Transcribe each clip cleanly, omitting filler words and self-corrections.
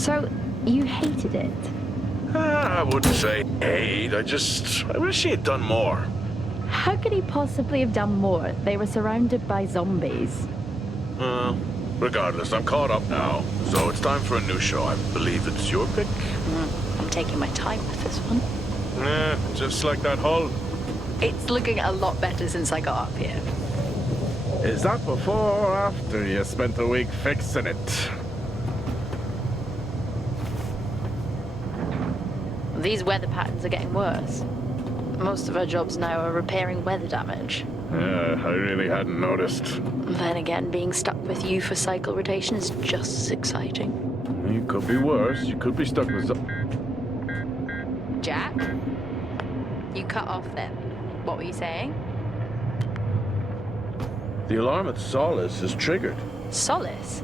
So, you hated it? I wouldn't say hate. I wish he had done more. How could he possibly have done more? They were surrounded by zombies. Regardless, I'm caught up now. So it's time for a new show. I believe it's your pick. I'm taking my time with this one. Just like that hull. It's looking a lot better since I got up here. Is that before or after you spent a week fixing it? These weather patterns are getting worse. Most of our jobs now are repairing weather damage. Yeah, I really hadn't noticed. Then again, being stuck with you for cycle rotation is just as exciting. You could be worse. You could be stuck with Jack? You cut off then. What were you saying? The alarm at Solis is triggered. Solis?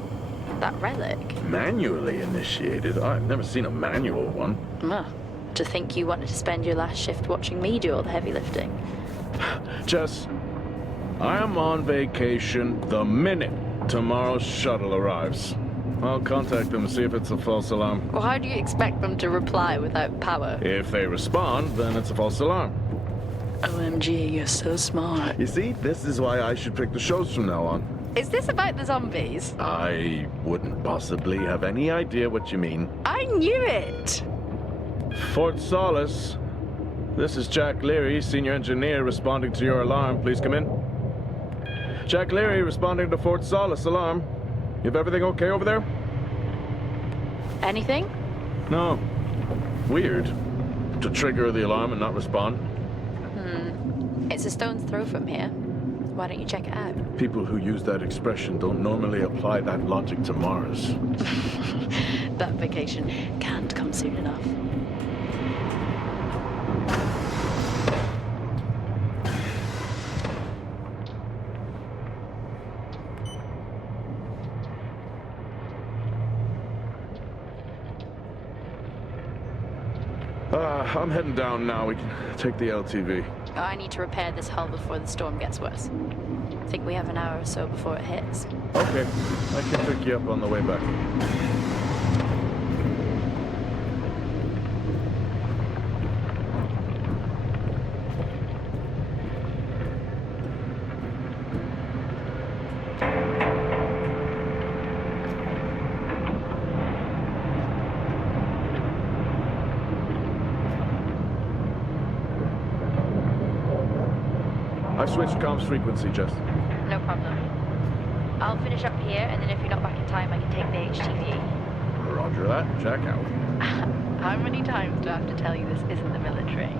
That relic? Manually initiated. I've never seen a manual one. To think you wanted to spend your last shift watching me do all the heavy lifting. Jess, I am on vacation the minute tomorrow's shuttle arrives. I'll contact them and see if it's a false alarm. Well, how do you expect them to reply without power? If they respond, then it's a false alarm. OMG, you're so smart. You see, this is why I should pick the shows from now on. Is this about the zombies? I wouldn't possibly have any idea what you mean. I knew it! Fort Solis. This is Jack Leary, senior engineer, responding to your alarm. Please come in. Jack Leary, responding to Fort Solis alarm. You have everything okay over there? Anything? No. Weird. To trigger the alarm and not respond. It's a stone's throw from here. Why don't you check it out? People who use that expression don't normally apply that logic to Mars. That vacation can't come soon enough. I'm heading down now. We can take the LTV. Oh, I need to repair this hull before the storm gets worse. I think we have an hour or so before it hits. Okay. I can pick you up on the way back. I switched comms frequency, Jess. No problem. I'll finish up here, and then if you're not back in time, I can take the HTV. Roger that. Jack out. How many times do I have to tell you this isn't the military?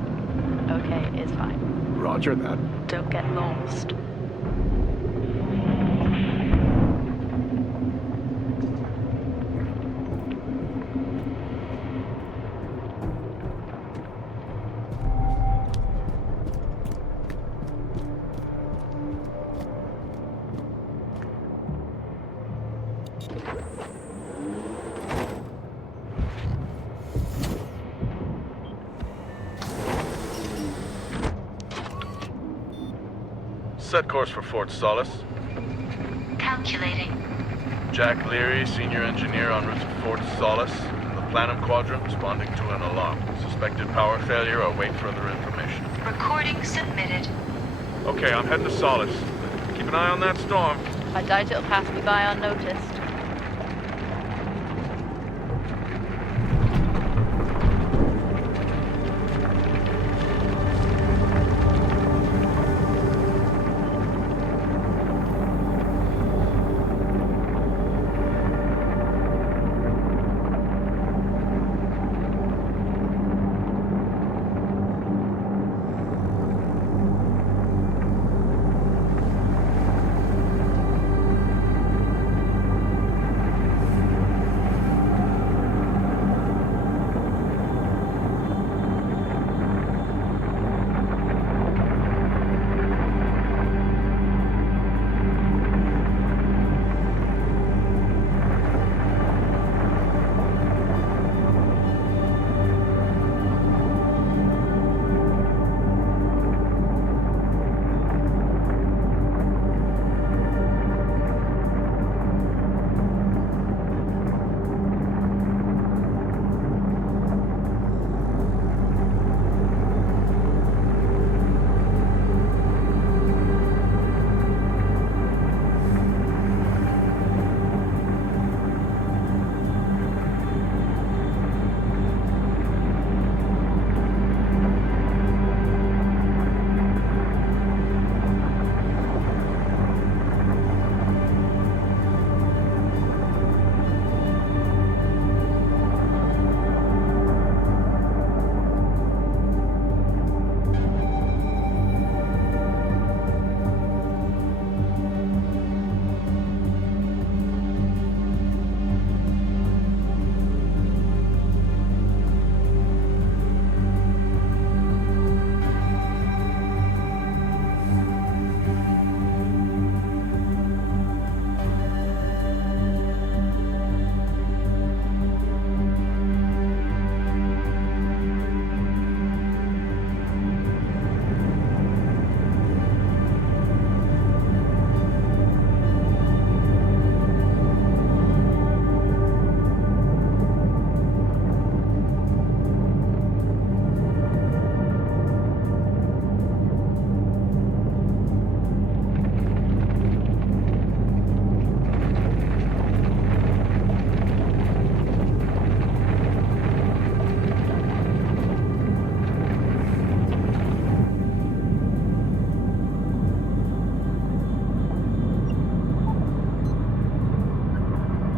Okay, it's fine. Roger that. Don't get lost. Set course for Fort Solis. Calculating. Jack Leary, senior engineer en route to Fort Solis. The Planum Quadrant responding to an alarm. Suspected power failure. Await further information. Recording submitted. Okay, I'm heading to Solis. Keep an eye on that storm. I doubt it'll pass me by unnoticed.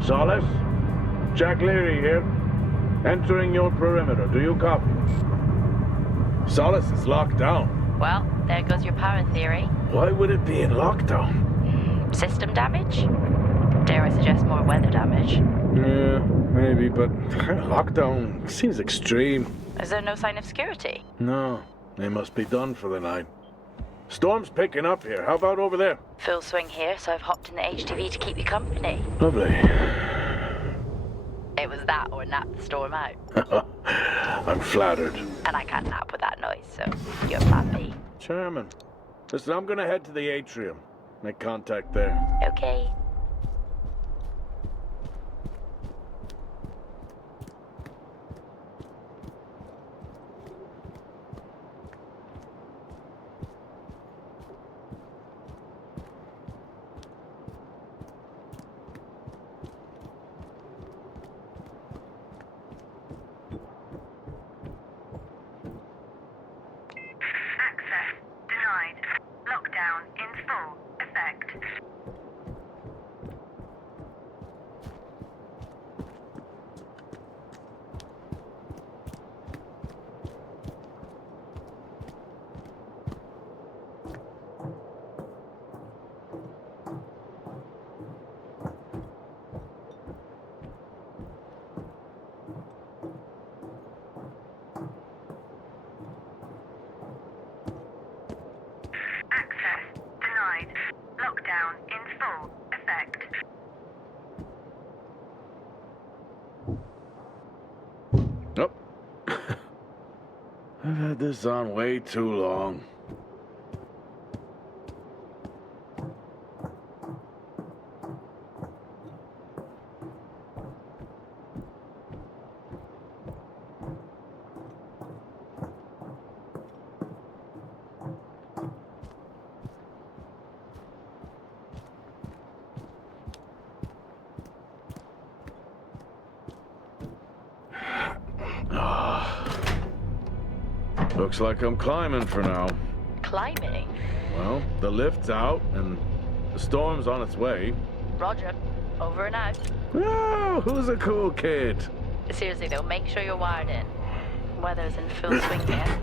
Solis? Jack Leary here. Entering your perimeter. Do you copy? Solis is locked down. Well, there goes your power theory. Why would it be in lockdown? System damage? Dare I suggest more weather damage? Yeah, maybe, but lockdown seems extreme. Is there no sign of security? No, they must be done for the night. Storm's picking up here. How about over there? Full swing here, so I've hopped in the HTV to keep you company. Lovely. It was that or nap the storm out. I'm flattered. And I can't nap with that noise, so you're plan B. Chairman. Listen, I'm gonna head to the atrium. Make contact there. Okay. Access denied. Lockdown in full effect. Access denied. Lockdown in full effect. Oh. I've had this on way too long. Looks like I'm climbing for now. Climbing? Well, the lift's out and the storm's on its way. Roger. Over and out. Oh, who's a cool kid? Seriously though, make sure you're wired in. Weather's in full swing here.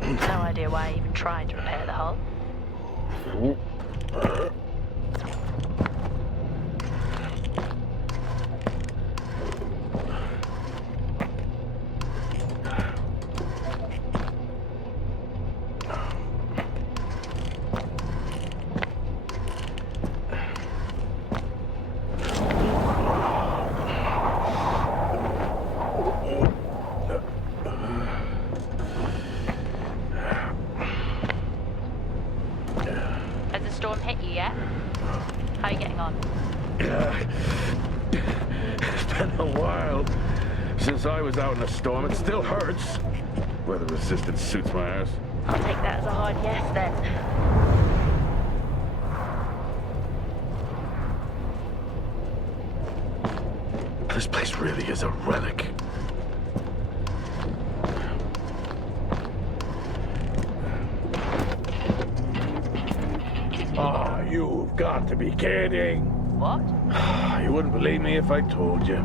No idea why I even tried to repair the hull. Has the storm hit you yet? How are you getting on? It's been a while since I was out in a storm. It still hurts. Weather resistance suits my ass. I'll take that as a hard yes then. This place really is a relic. Ah, you've got to be kidding. What? You wouldn't believe me if I told you.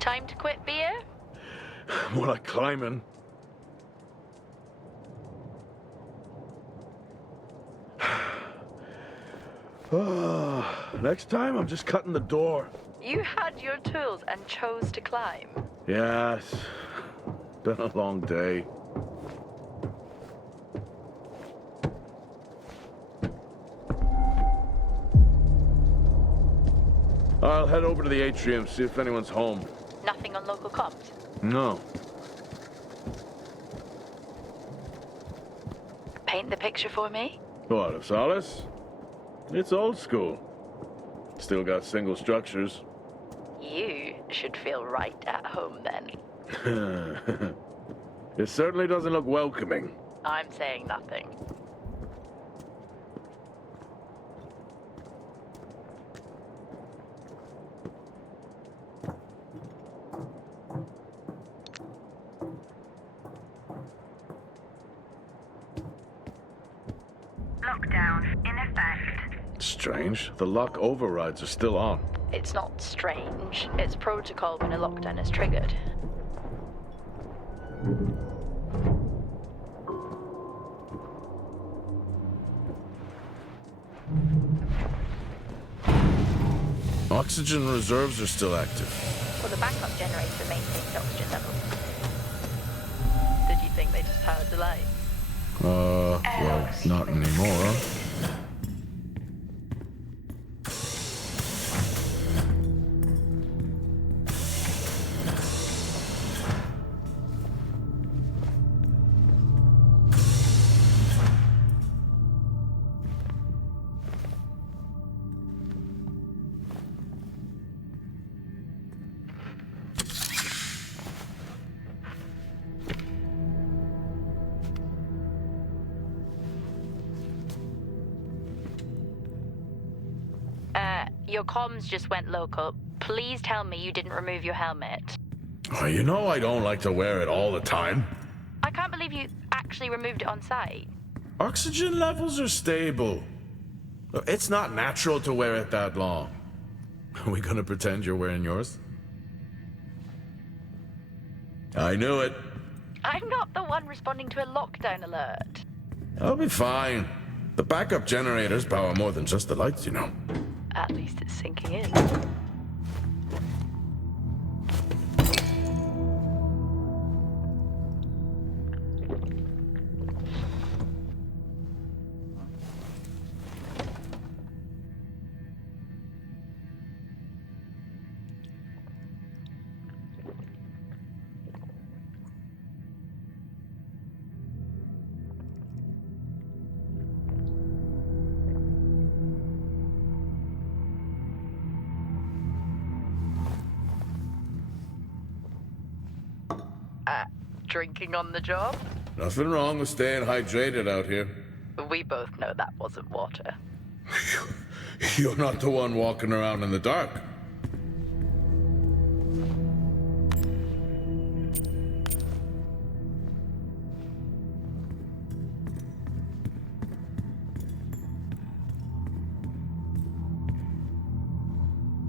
Time to quit beer? More like climbing. Next time, I'm just cutting the door. You had your tools and chose to climb. Yes. Been a long day. I'll head over to the atrium, see if anyone's home. Nothing on local comms? No. Paint the picture for me? What, of Solis? It's old school. Still got single structures. You? Should feel right at home then. It certainly doesn't look welcoming. I'm saying nothing. Lockdown in effect. Strange. The lock overrides are still on. It's not strange. It's protocol when a lockdown is triggered. Oxygen reserves are still active. Well, the backup generator maintains oxygen levels. Did you think they just powered the lights? Well, not anymore. Your comms just went local. Please tell me you didn't remove your helmet. Oh, you know I don't like to wear it all the time. I can't believe you actually removed it on site. Oxygen levels are stable. It's not natural to wear it that long. Are we gonna pretend you're wearing yours? I knew it. I'm not the one responding to a lockdown alert. I'll be fine. The backup generators power more than just the lights, you know. At least it's sinking in. Drinking on the job? Nothing wrong with staying hydrated out here. We both know that wasn't water. You're not the one walking around in the dark.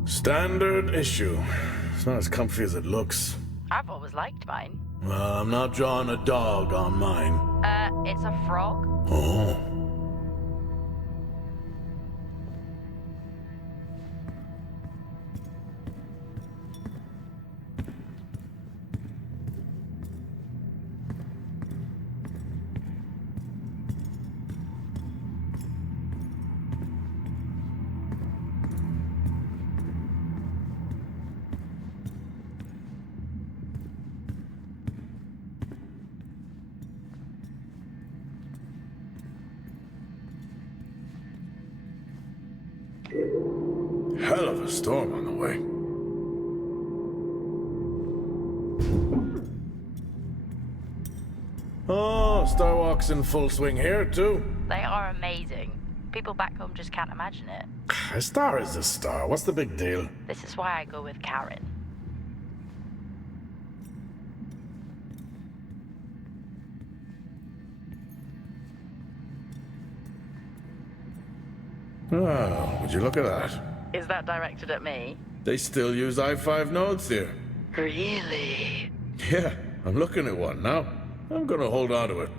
Standard issue. It's not as comfy as it looks. I've always liked mine. Well, I'm not drawing a dog on mine. It's a frog. Oh. Hell of a storm on the way. Oh, Starwalk's in full swing here, too. They are amazing. People back home just can't imagine it. A star is a star. What's the big deal? This is why I go with Karen. Oh, would you look at that? Is that directed at me? They still use i5 nodes here. Really? Yeah, I'm looking at one now. I'm gonna hold on to it.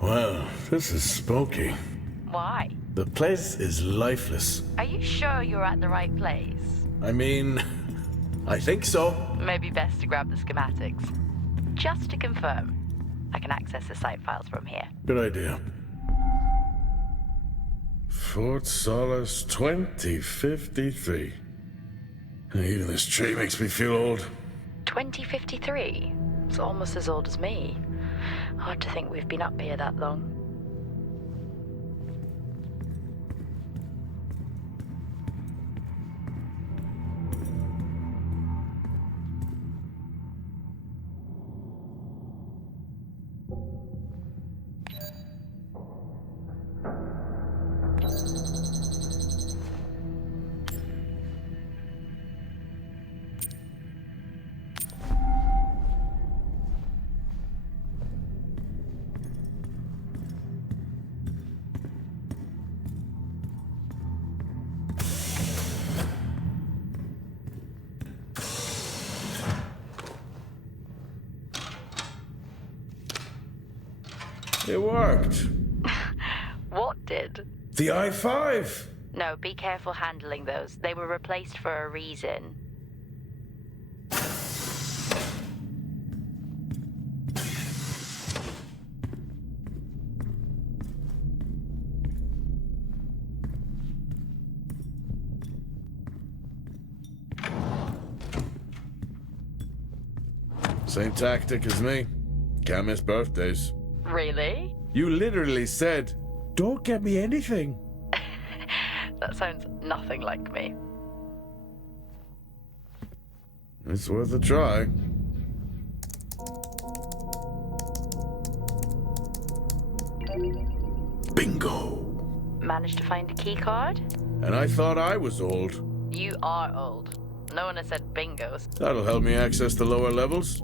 Well, this is spooky. Why? The place is lifeless. Are you sure you're at the right place? I mean, I think so. Maybe best to grab the schematics. Just to confirm, I can access the site files from here. Good idea. Fort Solis 2053. Even this tree makes me feel old. 2053? It's almost as old as me. Hard to think we've been up here that long. It worked. What did? The I-5. No, be careful handling those. They were replaced for a reason. Same tactic as me. Can't miss birthdays. Really? You literally said, "Don't get me anything." That sounds nothing like me. It's worth a try. Bingo. Managed to find a key card? And I thought I was old. You are old. No one has said bingos. That'll help me access the lower levels.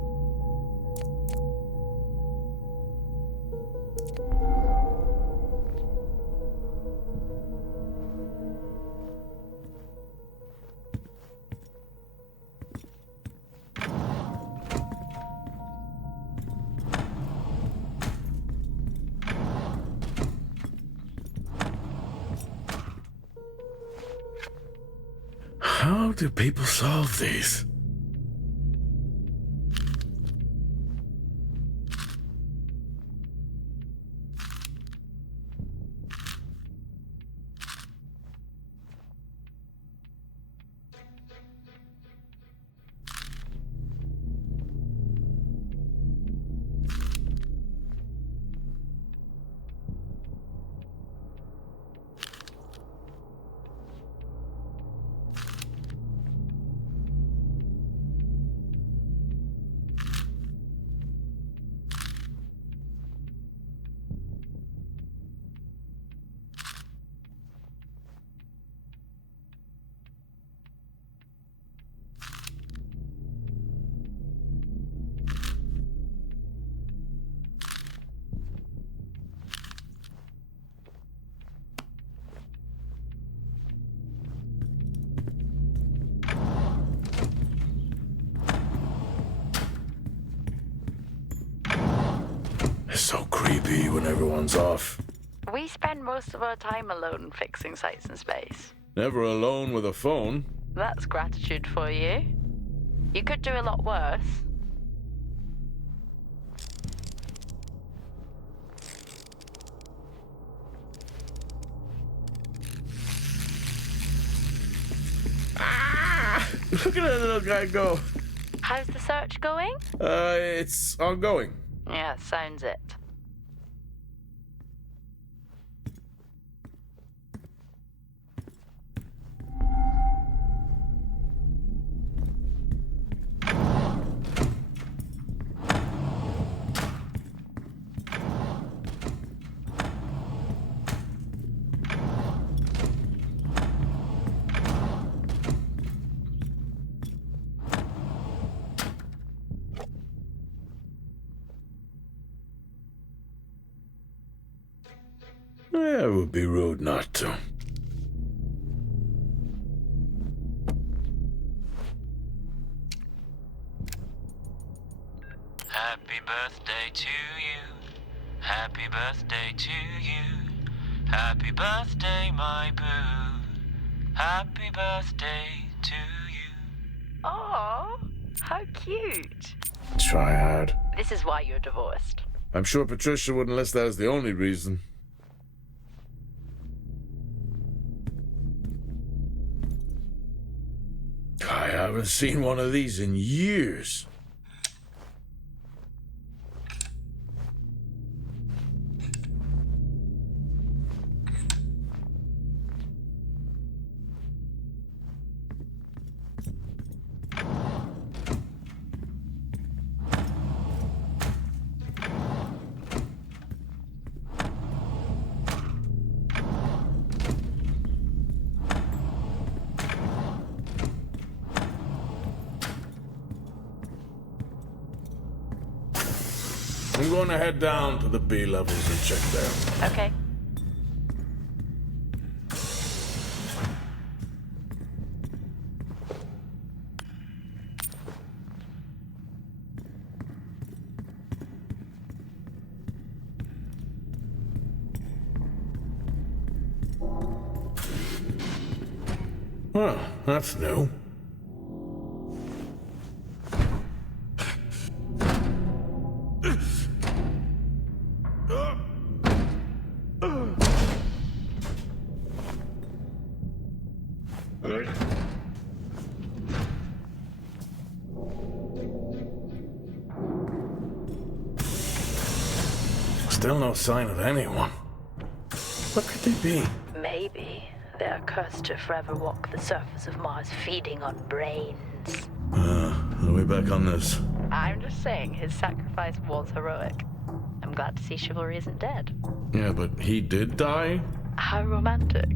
How do people solve these? It's so creepy when everyone's off. We spend most of our time alone fixing sights in space. Never alone with a phone. That's gratitude for you. You could do a lot worse. Ah! Look at that little guy go. How's the search going? It's ongoing. Yeah, sounds it. Yeah, it would be rude not to. Happy birthday to you. Happy birthday to you. Happy birthday, my boo. Happy birthday to you. Aw, how cute. Try hard. This is why you're divorced. I'm sure Patricia wouldn't list that as the only reason. haven't seen one of these in years. I'm going to head down to the B levels and check there. Okay. Well, that's new. Still no sign of anyone. What could they be? Maybe they're cursed to forever walk the surface of Mars feeding on brains. Are we back on this? I'm just saying his sacrifice was heroic. I'm glad to see chivalry isn't dead. Yeah, but he did die? How romantic.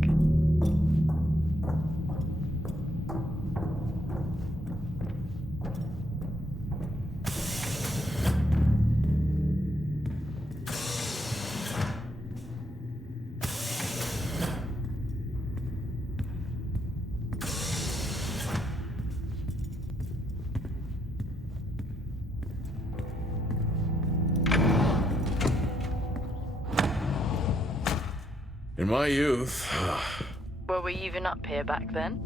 In my youth... Were we even up here back then?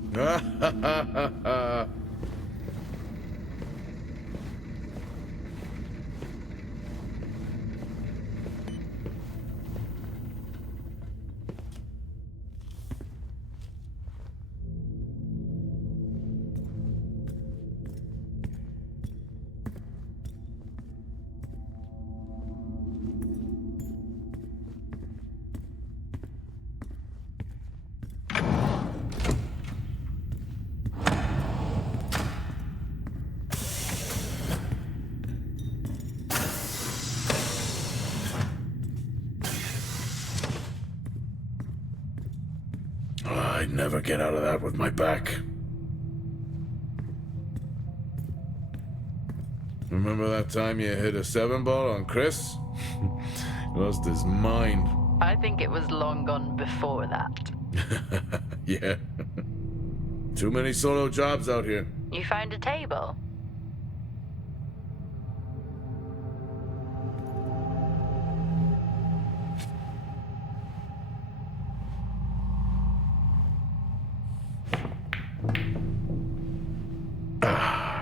I'd never get out of that with my back. Remember that time you hit a 7-ball on Chris? Lost his mind. I think it was long gone before that. Yeah. Too many solo jobs out here. You found a table?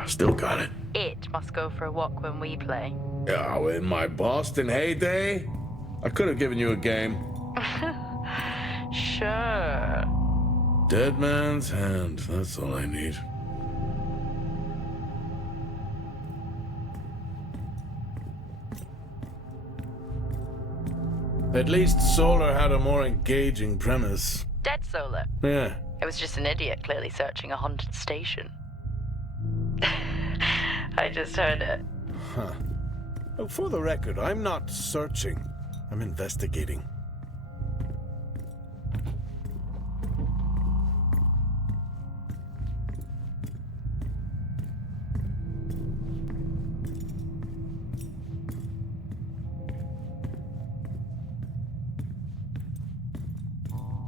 Still got it. It must go for a walk when we play. Oh, in my Boston heyday, I could have given you a game. Sure. Dead man's hand, that's all I need. At least Solar had a more engaging premise. Dead Solar. Yeah. It was just an idiot clearly searching a haunted station. I just heard it. Huh. Oh, for the record, I'm not searching. I'm investigating.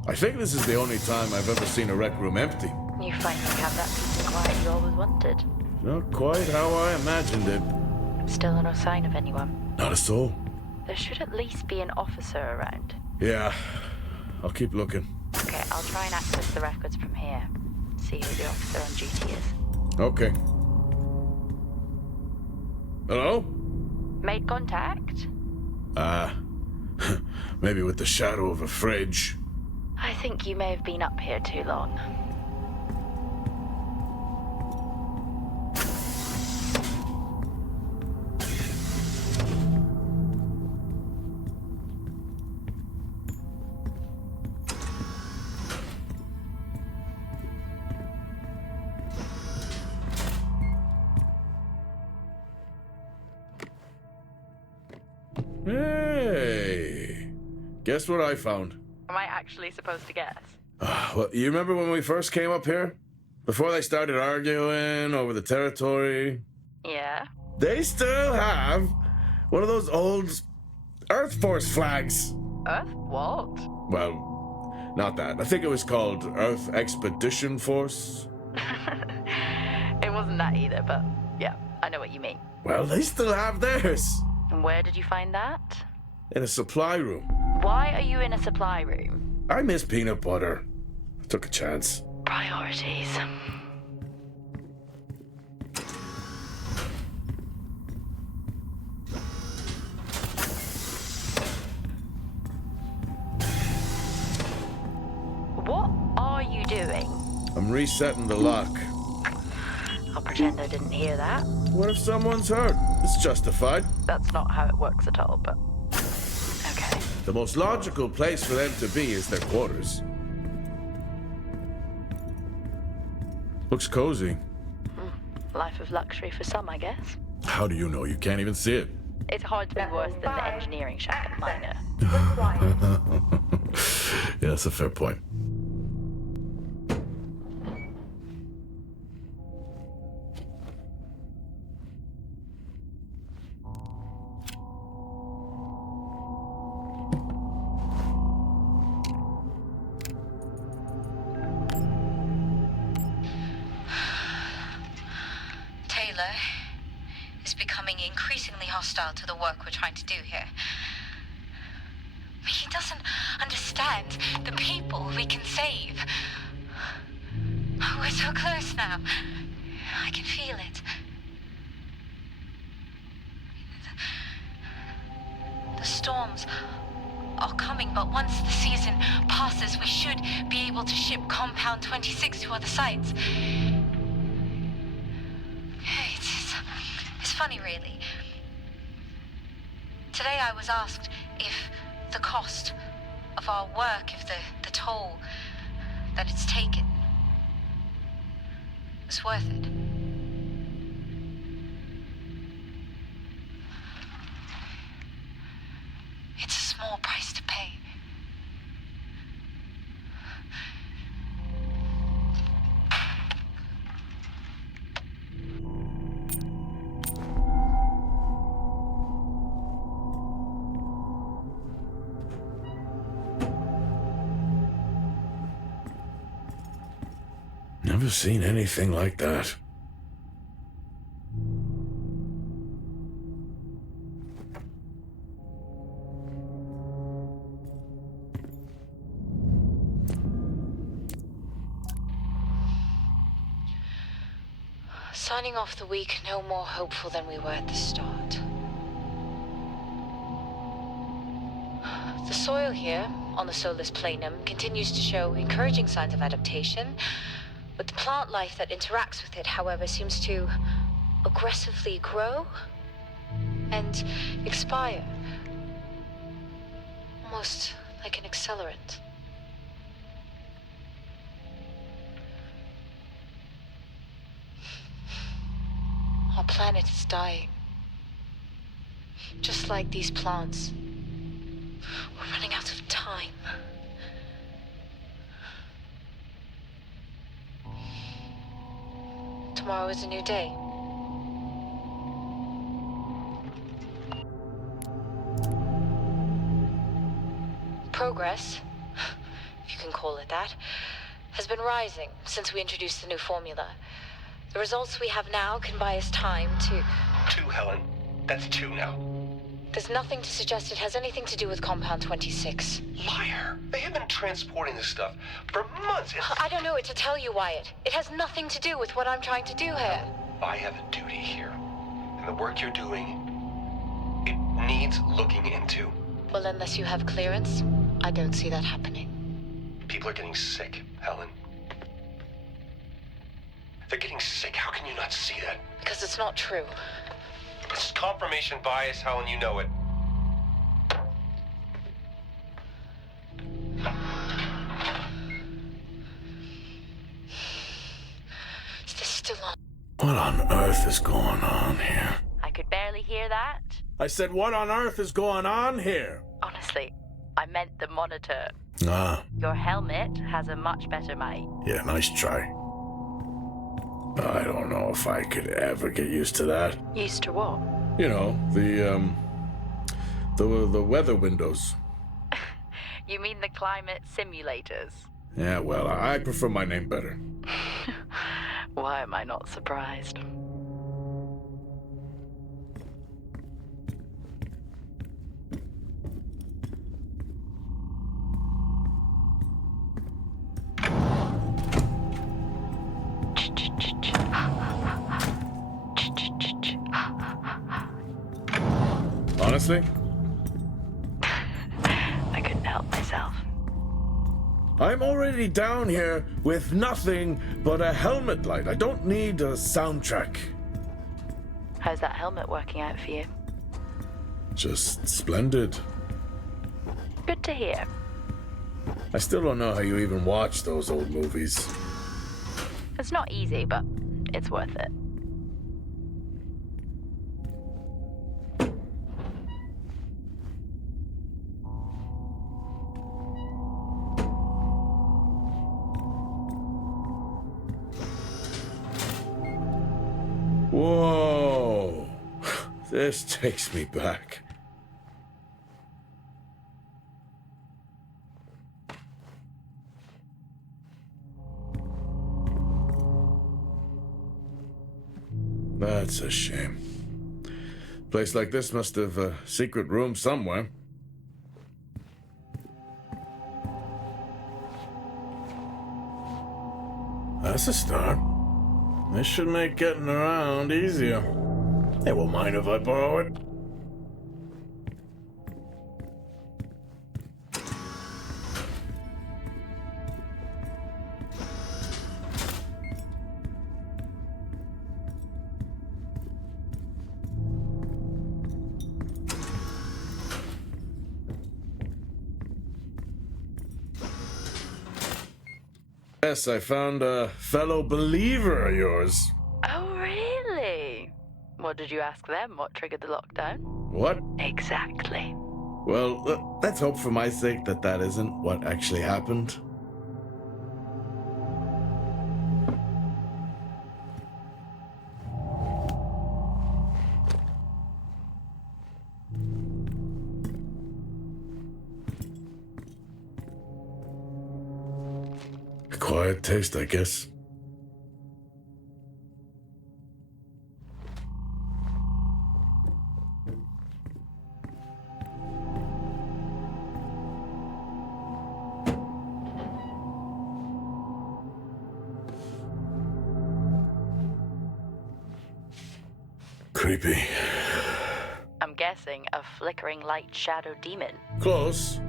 I think this is the only time I've ever seen a rec room empty. You finally have that peace and quiet you always wanted. Not quite how I imagined it. Still no sign of anyone. Not a soul. There should at least be an officer around. Yeah, I'll keep looking. Okay, I'll try and access the records from here. See who the officer on duty is. Okay. Hello? Made contact? Maybe with the shadow of a fridge. I think you may have been up here too long. Hey, guess what I found? Am I actually supposed to guess? Well, you remember when we first came up here? Before they started arguing over the territory? Yeah? They still have one of those old Earth Force flags. Earth what? Well, not that. I think it was called Earth Expedition Force. It wasn't that either, but yeah, I know what you mean. Well, they still have theirs. And where did you find that? In a supply room. Why are you in a supply room? I miss peanut butter. I took a chance. Priorities. What are you doing? I'm resetting the lock. I'll pretend I didn't hear that. What if someone's hurt? It's justified. That's not how it works at all, but... Okay. The most logical place for them to be is their quarters. Looks cozy. Life of luxury for some, I guess. How do you know? You can't even see it. It's hard to be worse than the engineering shack at Minor. Yeah, that's a fair point. Taylor is becoming increasingly hostile to the work we're trying to do here. He doesn't understand the people we can save. We're so close now. I can feel it. The storms are coming, but once the season passes, we should be able to ship Compound 26 to other sites. It's funny, really. Today I was asked if the cost of our work, if the toll that it's taken is worth it. It's a small price to pay. Never seen anything like that. Signing off the week no more hopeful than we were at the start. The soil here, on the Solis Planum, continues to show encouraging signs of adaptation, but the plant life that interacts with it, however, seems to aggressively grow and expire. Almost like an accelerant. Our planet is dying. Just like these plants. We're running out of time. Tomorrow is a new day. Progress, if you can call it that, has been rising since we introduced the new formula. The results we have now can buy us time to... 2, Helen. That's 2 now. There's nothing to suggest it has anything to do with Compound 26. Liar. They have been transporting this stuff for months. I don't know what to tell you, Wyatt. It has nothing to do with what I'm trying to do here. I have a duty here. And the work you're doing, it needs looking into. Well, unless you have clearance, I don't see that happening. People are getting sick, Helen. They're getting sick. How can you not see that? Because it's not true. It's confirmation bias, Helen. You know it. Is this still on? What on earth is going on here? I could barely hear that. I said, what on earth is going on here? Honestly, I meant the monitor. Ah, Your helmet has a much better mic. yeah, nice try. I don't know if I could ever get used to that. Used to what? You know, the weather windows. You mean the climate simulators? Yeah, well, I prefer my name better. Why am I not surprised? Honestly, I couldn't help myself. I'm already down here with nothing but a helmet light. I don't need a soundtrack. How's that helmet working out for you? Just splendid. Good to hear. I still don't know how you even watch those old movies. It's not easy, but it's worth it. Whoa! This takes me back. That's a shame. Place like this must have a secret room somewhere. That's a start. This should make getting around easier. Hey, won't mind if I borrow it. Yes, I found a fellow believer of yours. Oh, really? What did you ask them? What triggered the lockdown? What? Exactly. Well, let's hope for my sake that that isn't what actually happened. Quiet taste, I guess. Creepy. I'm guessing a flickering light shadow demon. Close.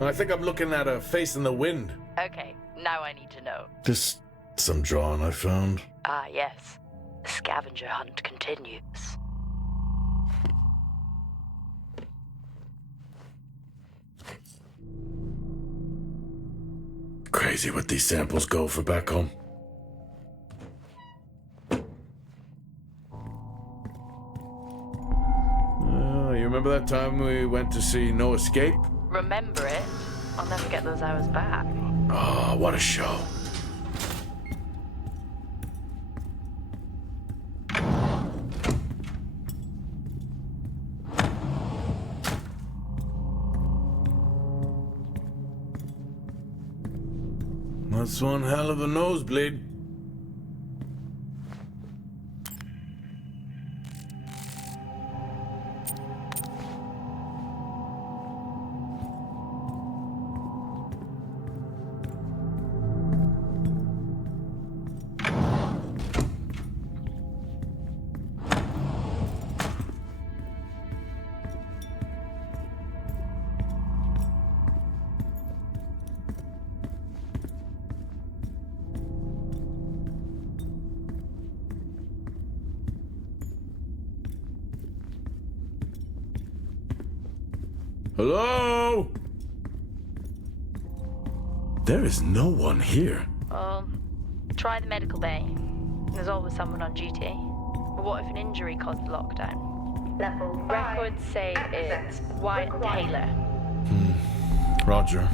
I think I'm looking at a face in the wind. Okay, now I need to know. Just some drawing I found. Ah, yes. The scavenger hunt continues. Crazy what these samples go for back home. You remember that time we went to see No Escape? Remember it? I'll never get those hours back. Oh, what a show. That's one hell of a nosebleed. Hello? There is no one here. Well, try the medical bay. There's always someone on duty. But what if an injury caused the lockdown? Level 5. Records say it's Wyatt Taylor. Roger.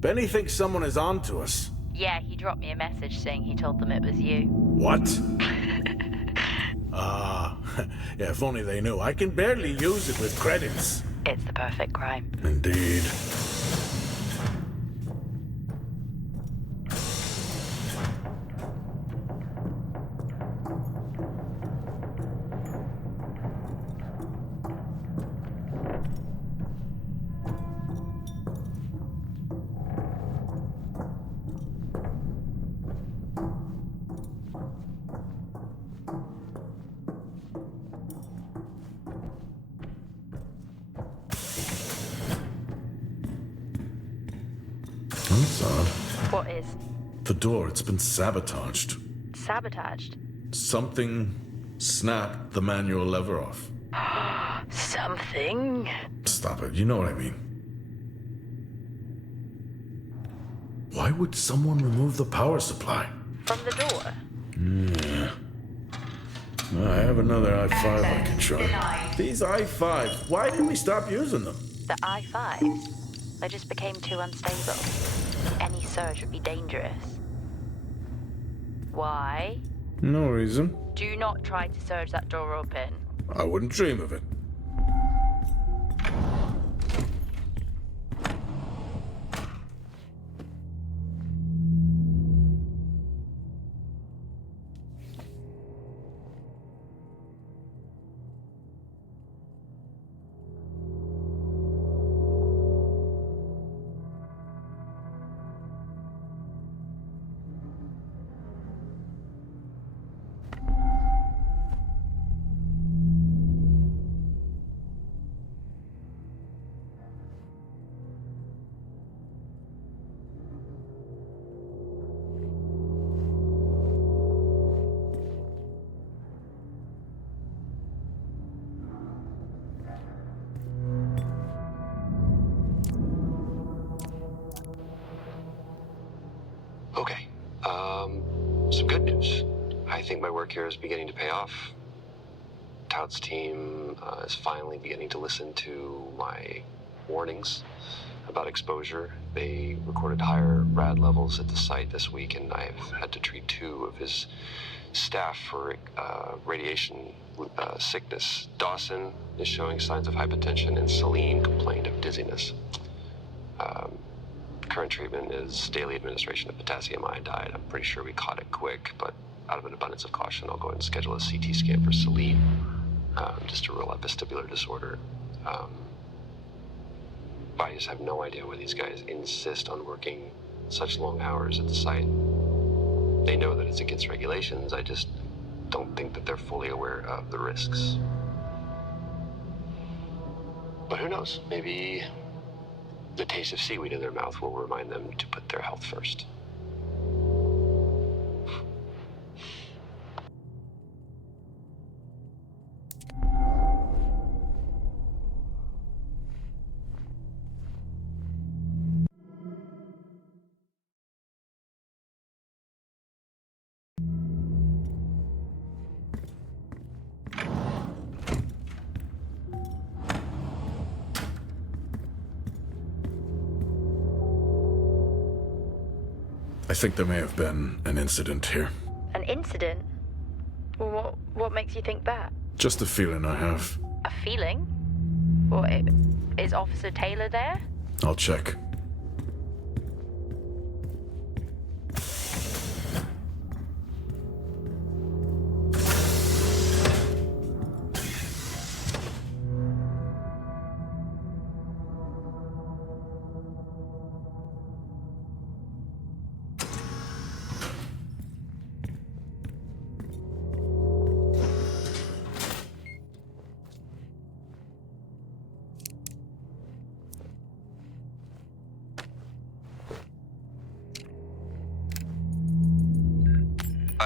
Benny thinks someone is on to us. Yeah, he dropped me a message saying he told them it was you. What? Yeah, if only they knew. I can barely use it with credits. It's the perfect crime. Indeed. That's odd. What is? The door, it's been sabotaged. Sabotaged? Something snapped the manual lever off. Something? Stop it, you know what I mean. Why would someone remove the power supply? From the door? Yeah. I have another i5 I can try. These i5s, why did we stop using them? The I-5s? They just became too unstable. Any surge would be dangerous. Why? No reason. Do not try to surge that door open. I wouldn't dream of it. Okay. Some good news. I think my work here is beginning to pay off. Tout's team is finally beginning to listen to my warnings about exposure. They recorded higher rad levels at the site this week, and I've had to treat 2 of his staff for radiation sickness. Dawson is showing signs of hypotension, and Celine complained of dizziness. Current treatment is daily administration of potassium iodide. I'm pretty sure we caught it quick, but out of an abundance of caution, I'll go ahead and schedule a CT scan for Celine, just to rule out vestibular disorder. I just have no idea why these guys insist on working such long hours at the site. They know that it's against regulations. I just don't think that they're fully aware of the risks. But who knows? Maybe the taste of seaweed in their mouth will remind them to put their health first. I think there may have been an incident here. An incident? Well, what makes you think that? Just a feeling I have. A feeling? Well, is Officer Taylor there? I'll check.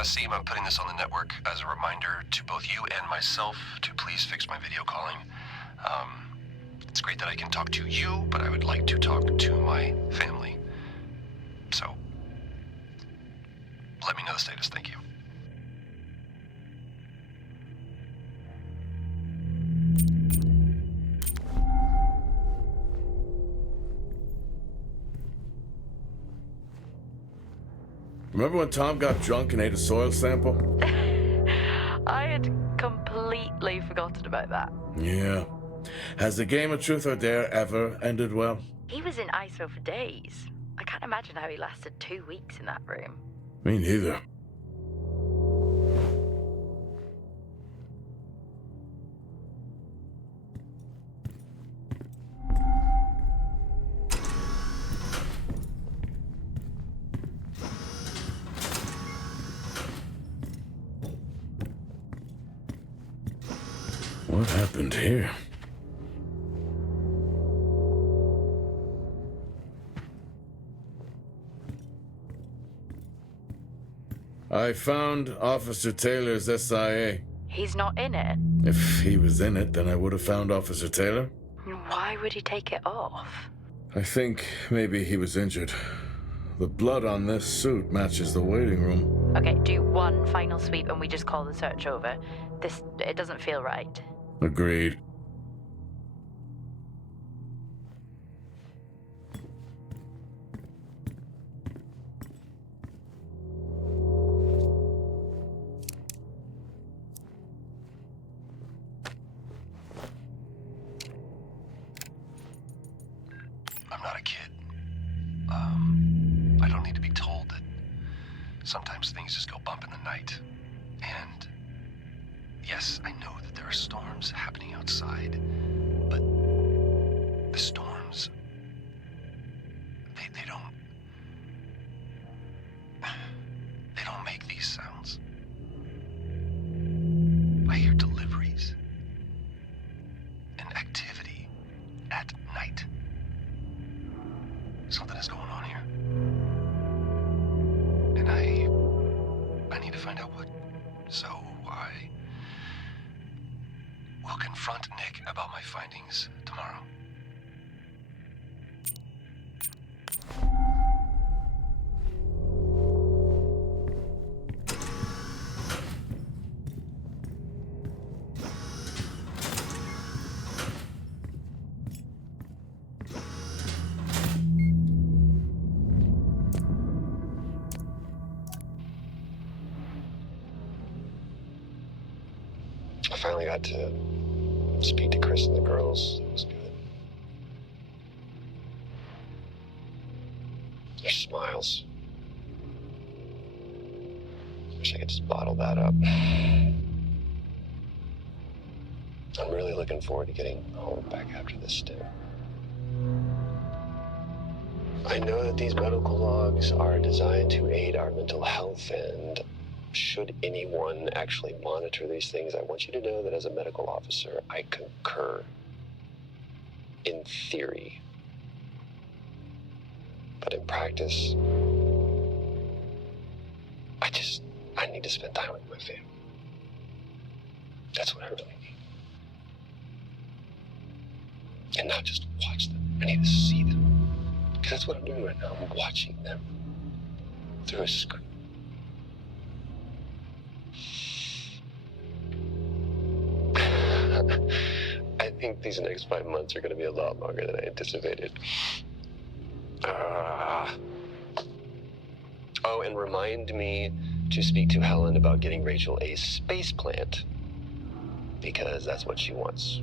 Seem, I'm putting this on the network as a reminder to both you and myself to please fix my video calling. It's great that I can talk to you, but I would like to talk to my family. So, let me know the status. Thank you. Remember when Tom got drunk and ate a soil sample? I had completely forgotten about that. Yeah. Has the game of truth or dare ever ended well? He was in ISO for days. I can't imagine how he lasted 2 weeks in that room. Me neither. What happened here? I found Officer Taylor's SIA. He's not in it. If he was in it, then I would have found Officer Taylor. Why would he take it off? I think maybe he was injured. The blood on this suit matches the waiting room. Okay, do one final sweep and we just call the search over. It doesn't feel right. Agreed. I'm not a kid. I don't need to be told that sometimes things just go bump in the night. And yes, I know that there are storms happening outside, but the storms, they don't make these sounds. I hear deliveries and activity at night. Something is going on here. And I need to find out what. So I will confront Nick about my findings tomorrow. I finally got to speak to Chris and the girls. It was good. Their smiles. Wish I could just bottle that up. I'm really looking forward to getting home back after this stint. I know that these medical logs are designed to aid our mental health, and should anyone actually monitor these things, I want you to know that as a medical officer, I concur. In theory. But in practice, I need to spend time with my family. That's what I really need. And not just watch them. I need to see them. Because that's what I'm doing right now. I'm watching them through a screen. I think these next 5 months are going to be a lot longer than I anticipated. Oh, and remind me to speak to Helen about getting Rachel a space plant, because that's what she wants.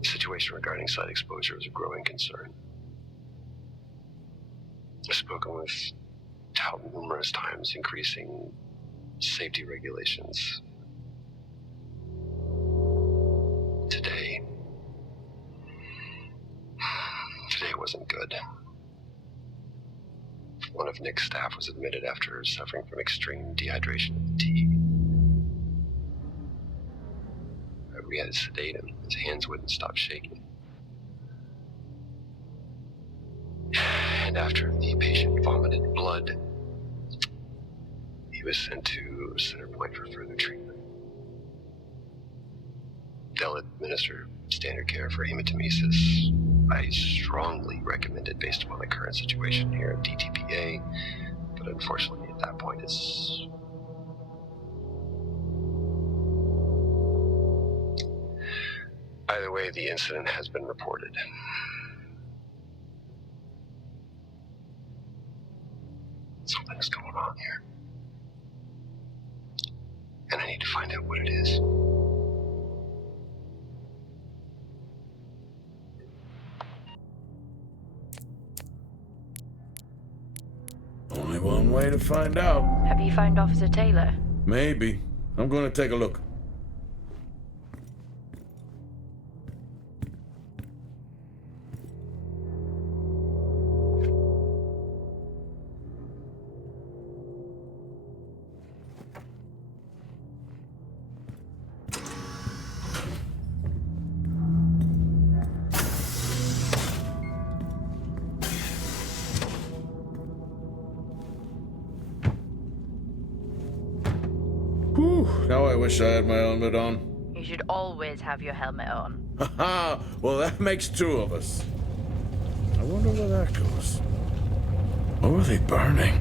The situation regarding site exposure is a growing concern. I've spoken with Tout numerous times, increasing safety regulations. Today wasn't good. One of Nick's staff was admitted after suffering from extreme dehydration and fatigue. We had to sedate him. His hands wouldn't stop shaking. and after the patient vomited blood, he was sent to Center Point for further treatment. They'll administer standard care for hematemesis. I strongly recommend it based upon the current situation here at DTPA, but unfortunately at that point it's... Either way, the incident has been reported. Something's going on here. And I need to find out what it is. Only one way to find out. Have you found Officer Taylor? Maybe. I'm going to take a look. Whew, now I wish I had my helmet on. You should always have your helmet on. Haha, well that makes two of us. I wonder where that goes. What were they burning?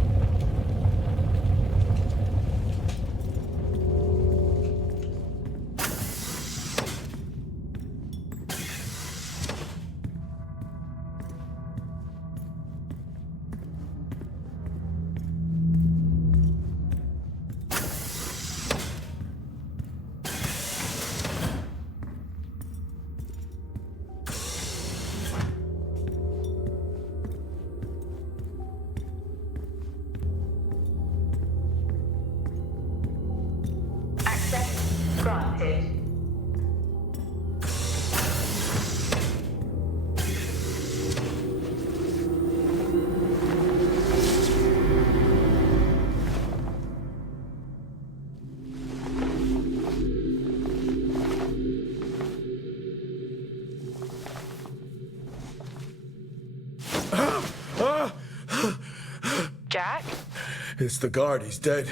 Access granted. Jack? It's the guard, he's dead.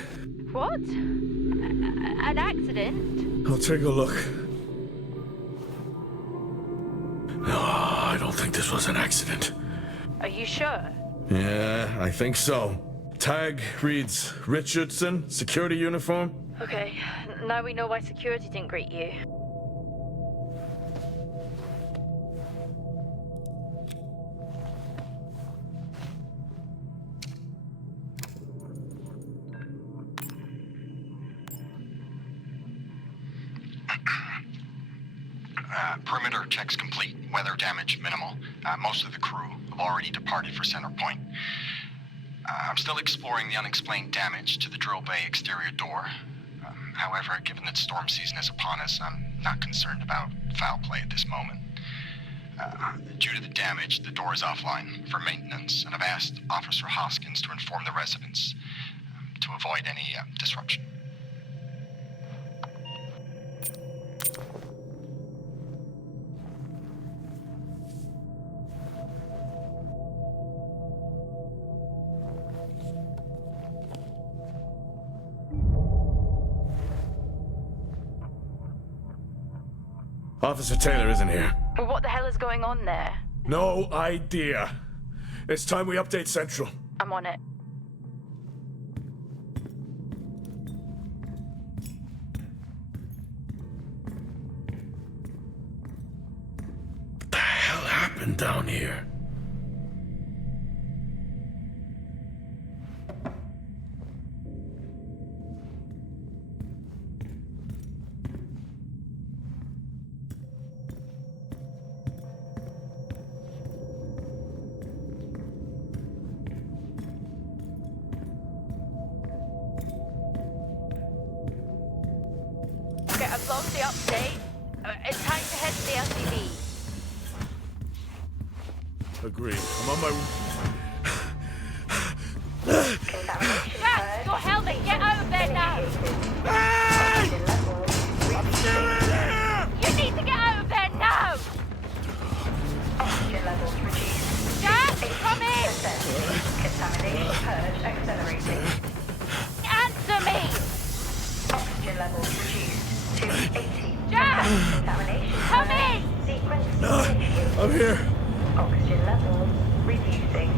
What? An accident? I'll take a look. No, I don't think this was an accident. Are you sure? Yeah, I think so. Tag reads Richardson, security uniform. Okay, now we know why security didn't greet you. Perimeter checks complete. Weather damage minimal. Most of the crew have already departed for Center Point. I'm still exploring the unexplained damage to the drill bay exterior door. However, given that storm season is upon us, I'm not concerned about foul play at this moment. Due to the damage, the door is offline for maintenance, and I've asked Officer Hoskins to inform the residents to avoid any disruption. Officer Taylor isn't here. Well, what the hell is going on there? No idea. It's time we update Central. I'm on it. What the hell happened down here? Okay, I've logged the update. It's time to head to the LCD. Agreed. I'm on my... Jack, your helmet! Get out of there now! Hey! I'm still in here! You need to get out of there now! Oxygen levels reduced. Jack, come in! levels reducing.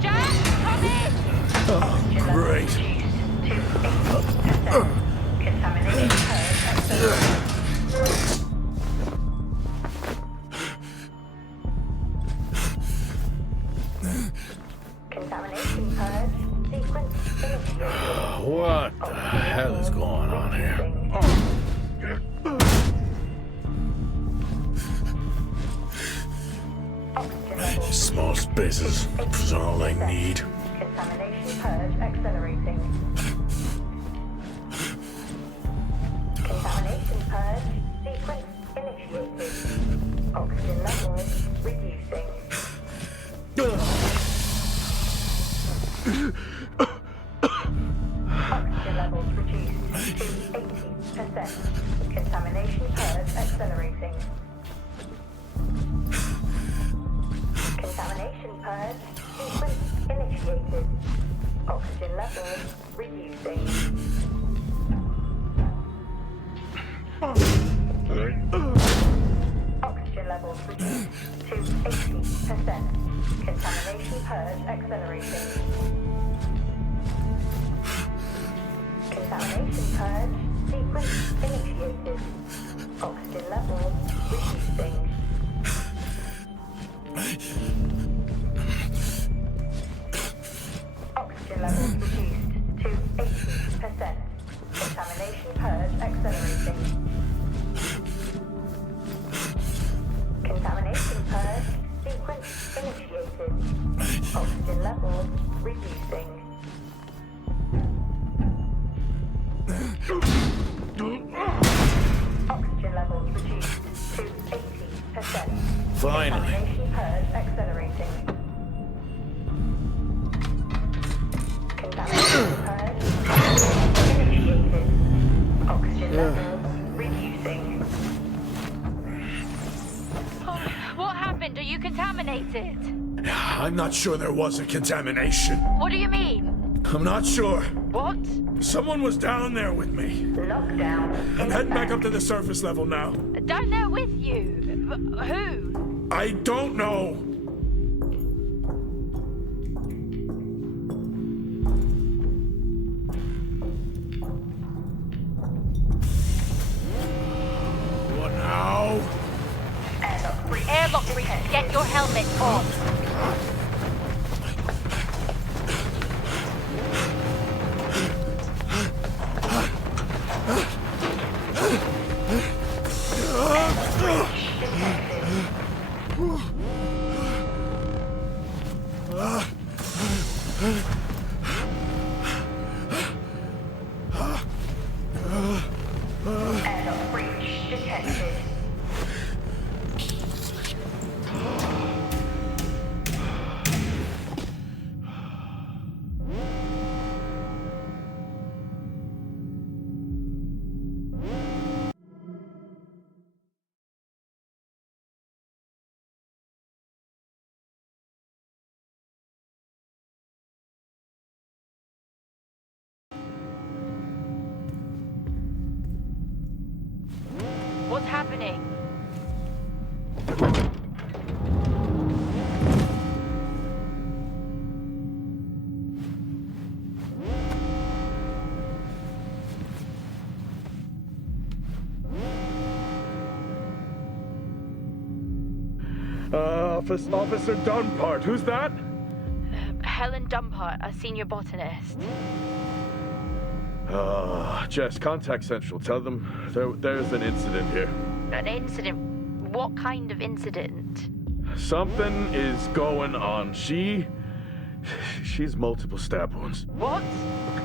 Jack, come in! Oxygen levels Great. reduced to 80%. Contamination purge accelerating. Contamination purge sequence initiated. What the hell is going on here? Oxygen levels Small spaces is all I need. Contamination purge accelerating. Contamination purge sequence initiated. Oxygen levels reducing. Oxygen levels reduced to 80%. Contamination purge accelerating. Contamination purge sequence initiated. Oxygen levels reducing. Oxygen levels reduced to 80%. Contamination purge accelerating. Contamination purge sequence initiated. Oxygen levels reducing. Oxygen levels reduced to 80%. Contamination purge accelerating. Contamination purge sequence initiated. Oxygen levels reducing. Oxygen levels reduced to 80%. Finally. Contamination purge accelerating. Contamination purge initiated. Oxygen levels reducing. What happened? Are you contaminated? I'm not sure there was a contamination. What do you mean? I'm not sure. What? Someone was down there with me. Lockdown. I'm heading back up to the surface level now. Down there with you? Who? I don't know. What now? Airlock breach. Airlock breach. Get your helmet on. Airlock breach detected. What's happening? Officer Dunpart, who's that? Helen Dumpart, a senior botanist. Jess, contact Central. Tell them there's an incident here. An incident? What kind of incident? Something is going on. She's multiple stab wounds. What?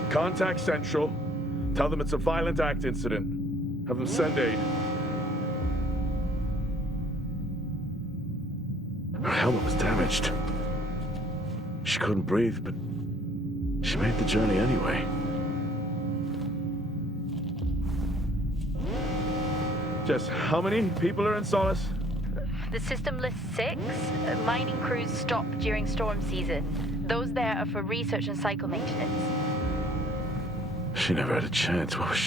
Contact Central. Tell them it's a violent act incident. Have them send aid. Her helmet was damaged. She couldn't breathe, but she made the journey anyway. Jess, how many people are in Solis? The system lists 6. Mining crews stop during storm season. Those there are for research and cycle maintenance. She never had a chance. What was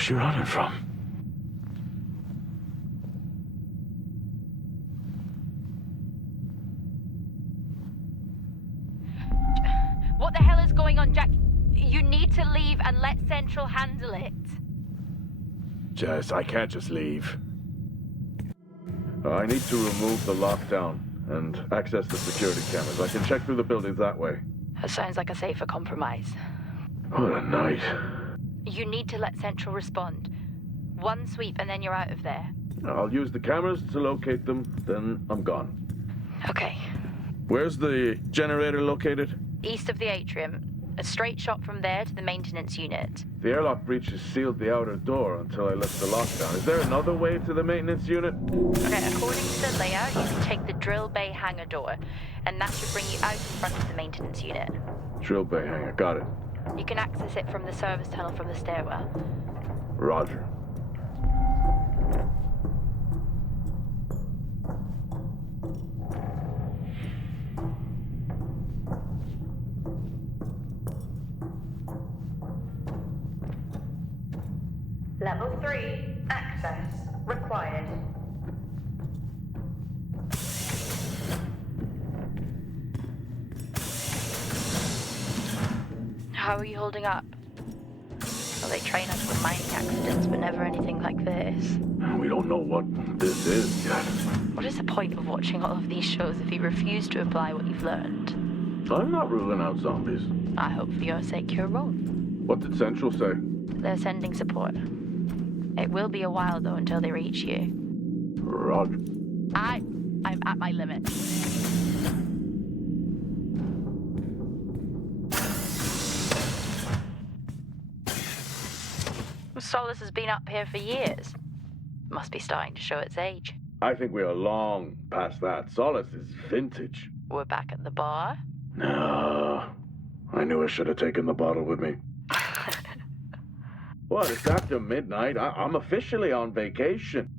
she running from? What the hell is going on, Jack? You need to leave and let Central handle it. Jess, I can't just leave. I need to remove the lockdown and access the security cameras. I can check through the buildings that way. That sounds like a safer compromise. What a night. You need to let Central respond. One sweep and then you're out of there. I'll use the cameras to locate them, then I'm gone. Okay. Where's the generator located? East of the atrium. A straight shot from there to the maintenance unit. The airlock breaches sealed the outer door until I lift the lockdown. Is there another way to the maintenance unit? Okay, according to the layout, you can take the drill bay hangar door, and that should bring you out in front of the maintenance unit. Drill bay hangar, got it. You can access it from the service tunnel from the stairwell. Roger. Level 3, access required. How are you holding up? Well, they train us for mining accidents, but never anything like this. We don't know what this is yet. What is the point of watching all of these shows if you refuse to apply what you've learned? I'm not ruling out zombies. I hope for your sake you're wrong. What did Central say? They're sending support. It will be a while, though, until they reach you. Roger. I'm at my limit. Solis has been up here for years. Must be starting to show its age. I think we are long past that. Solis is vintage. We're back at the bar. No. I knew I should have taken the bottle with me. What? It's after midnight. I'm officially on vacation.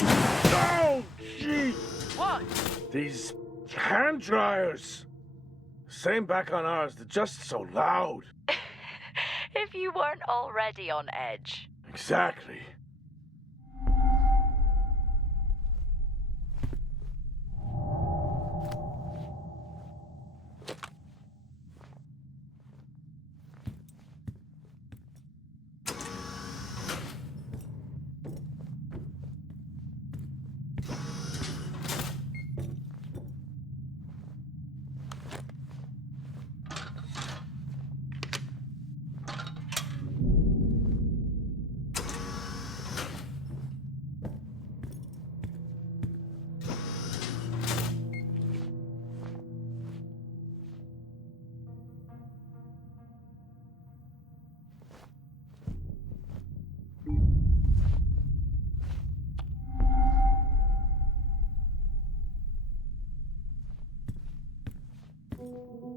Oh, gee! What? These hand dryers. Same back on ours. They're just so loud. If you weren't already on edge. Exactly.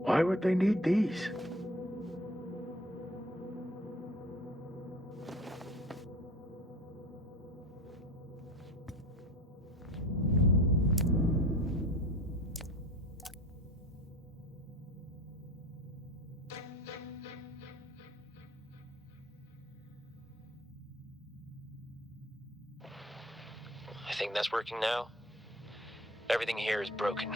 Why would they need these? I think that's working now. Everything here is broken.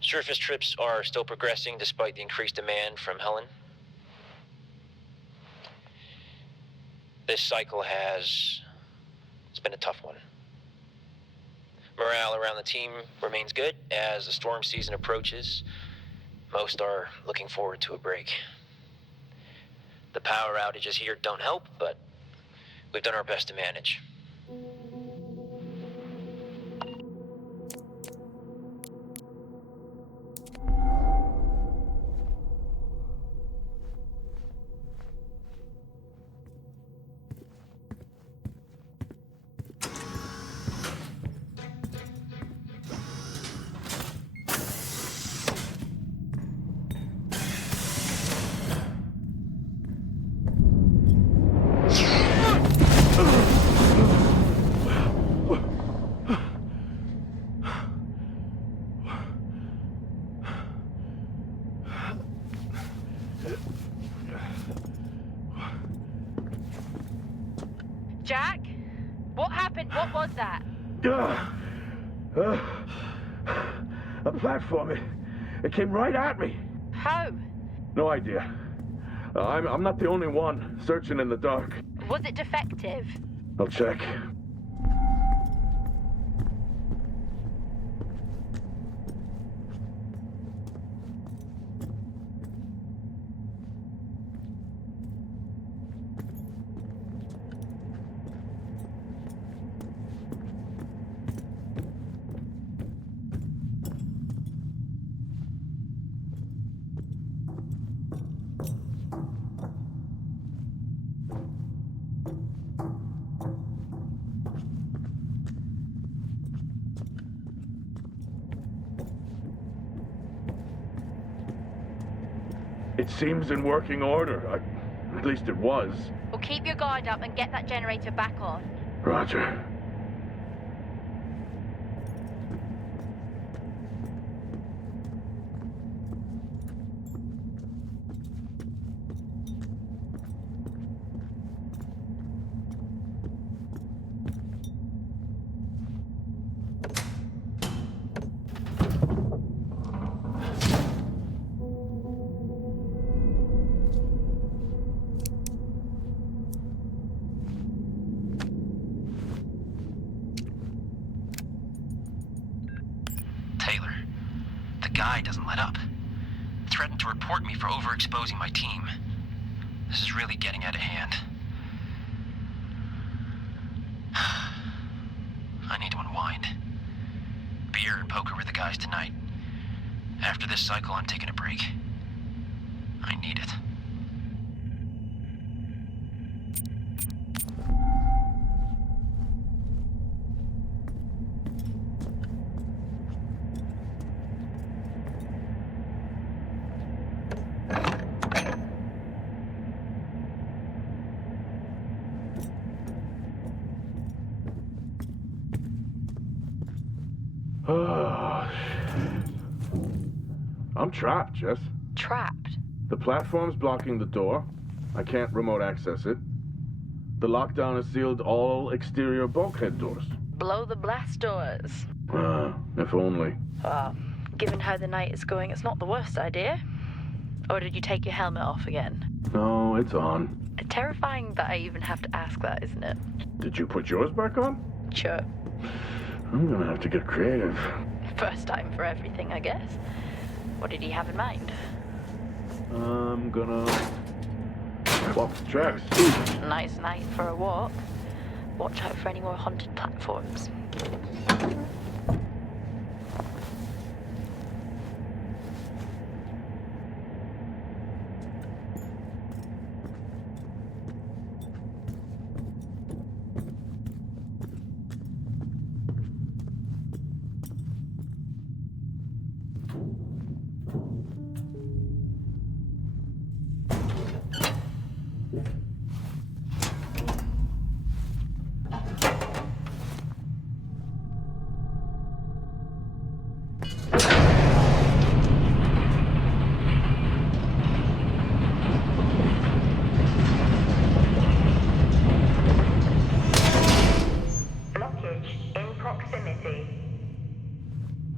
Surface trips are still progressing despite the increased demand from Helen. This cycle it's been a tough one. Morale around the team remains good as the storm season approaches. Most are looking forward to a break. The power outages here don't help, but we've done our best to manage. Jack? What happened? What was that? A platform. It came right at me. How? No idea. I'm not the only one searching in the dark. Was it defective? I'll check. It seems in working order. At least it was. Well, keep your guard up and get that generator back on. Roger. Taylor, the guy doesn't let up. Threatened to report me for overexposing my team. This is really getting out of hand. I need to unwind. Beer and poker with the guys tonight. After this cycle, I'm taking a break. I need it. Oh, I'm trapped, Jess. Trapped? The platform's blocking the door. I can't remote access it. The lockdown has sealed all exterior bulkhead doors. Blow the blast doors. If only. Given how the night is going, it's not the worst idea. Or did you take your helmet off again? No, it's on. Terrifying that I even have to ask that, isn't it? Did you put yours back on? Sure. I'm gonna have to get creative. First time for everything, I guess. What did he have in mind? I'm gonna walk the tracks. Nice night for a walk. Watch out for any more haunted platforms.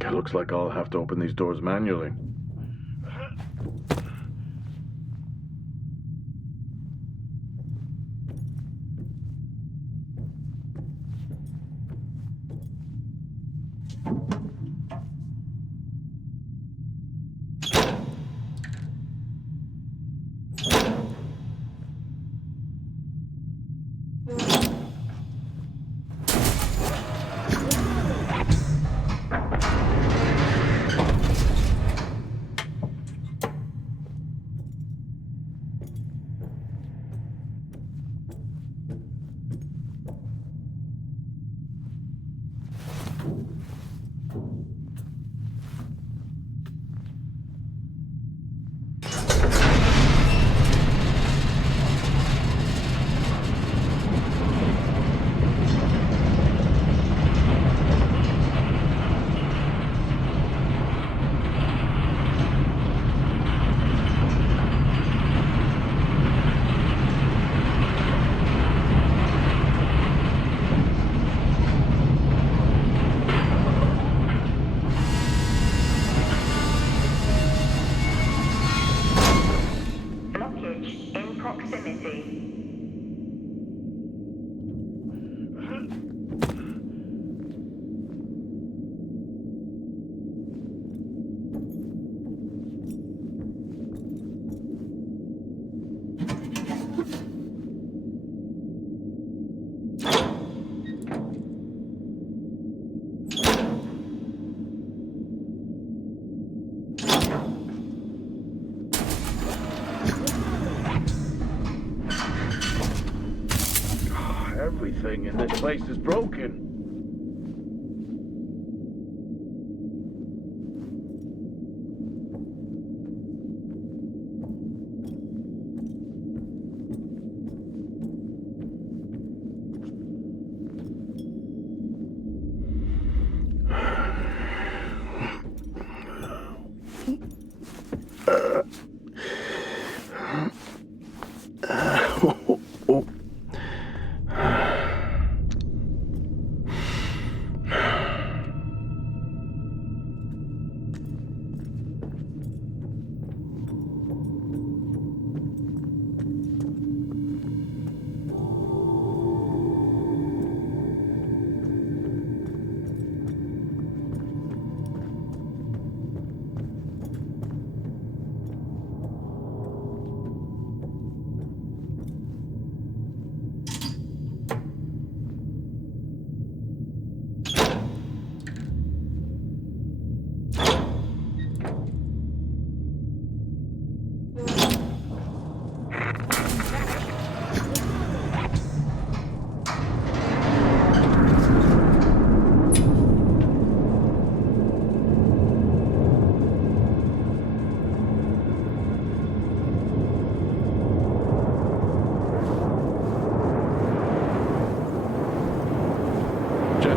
It looks like I'll have to open these doors manually. proximity. Everything in this place is broken.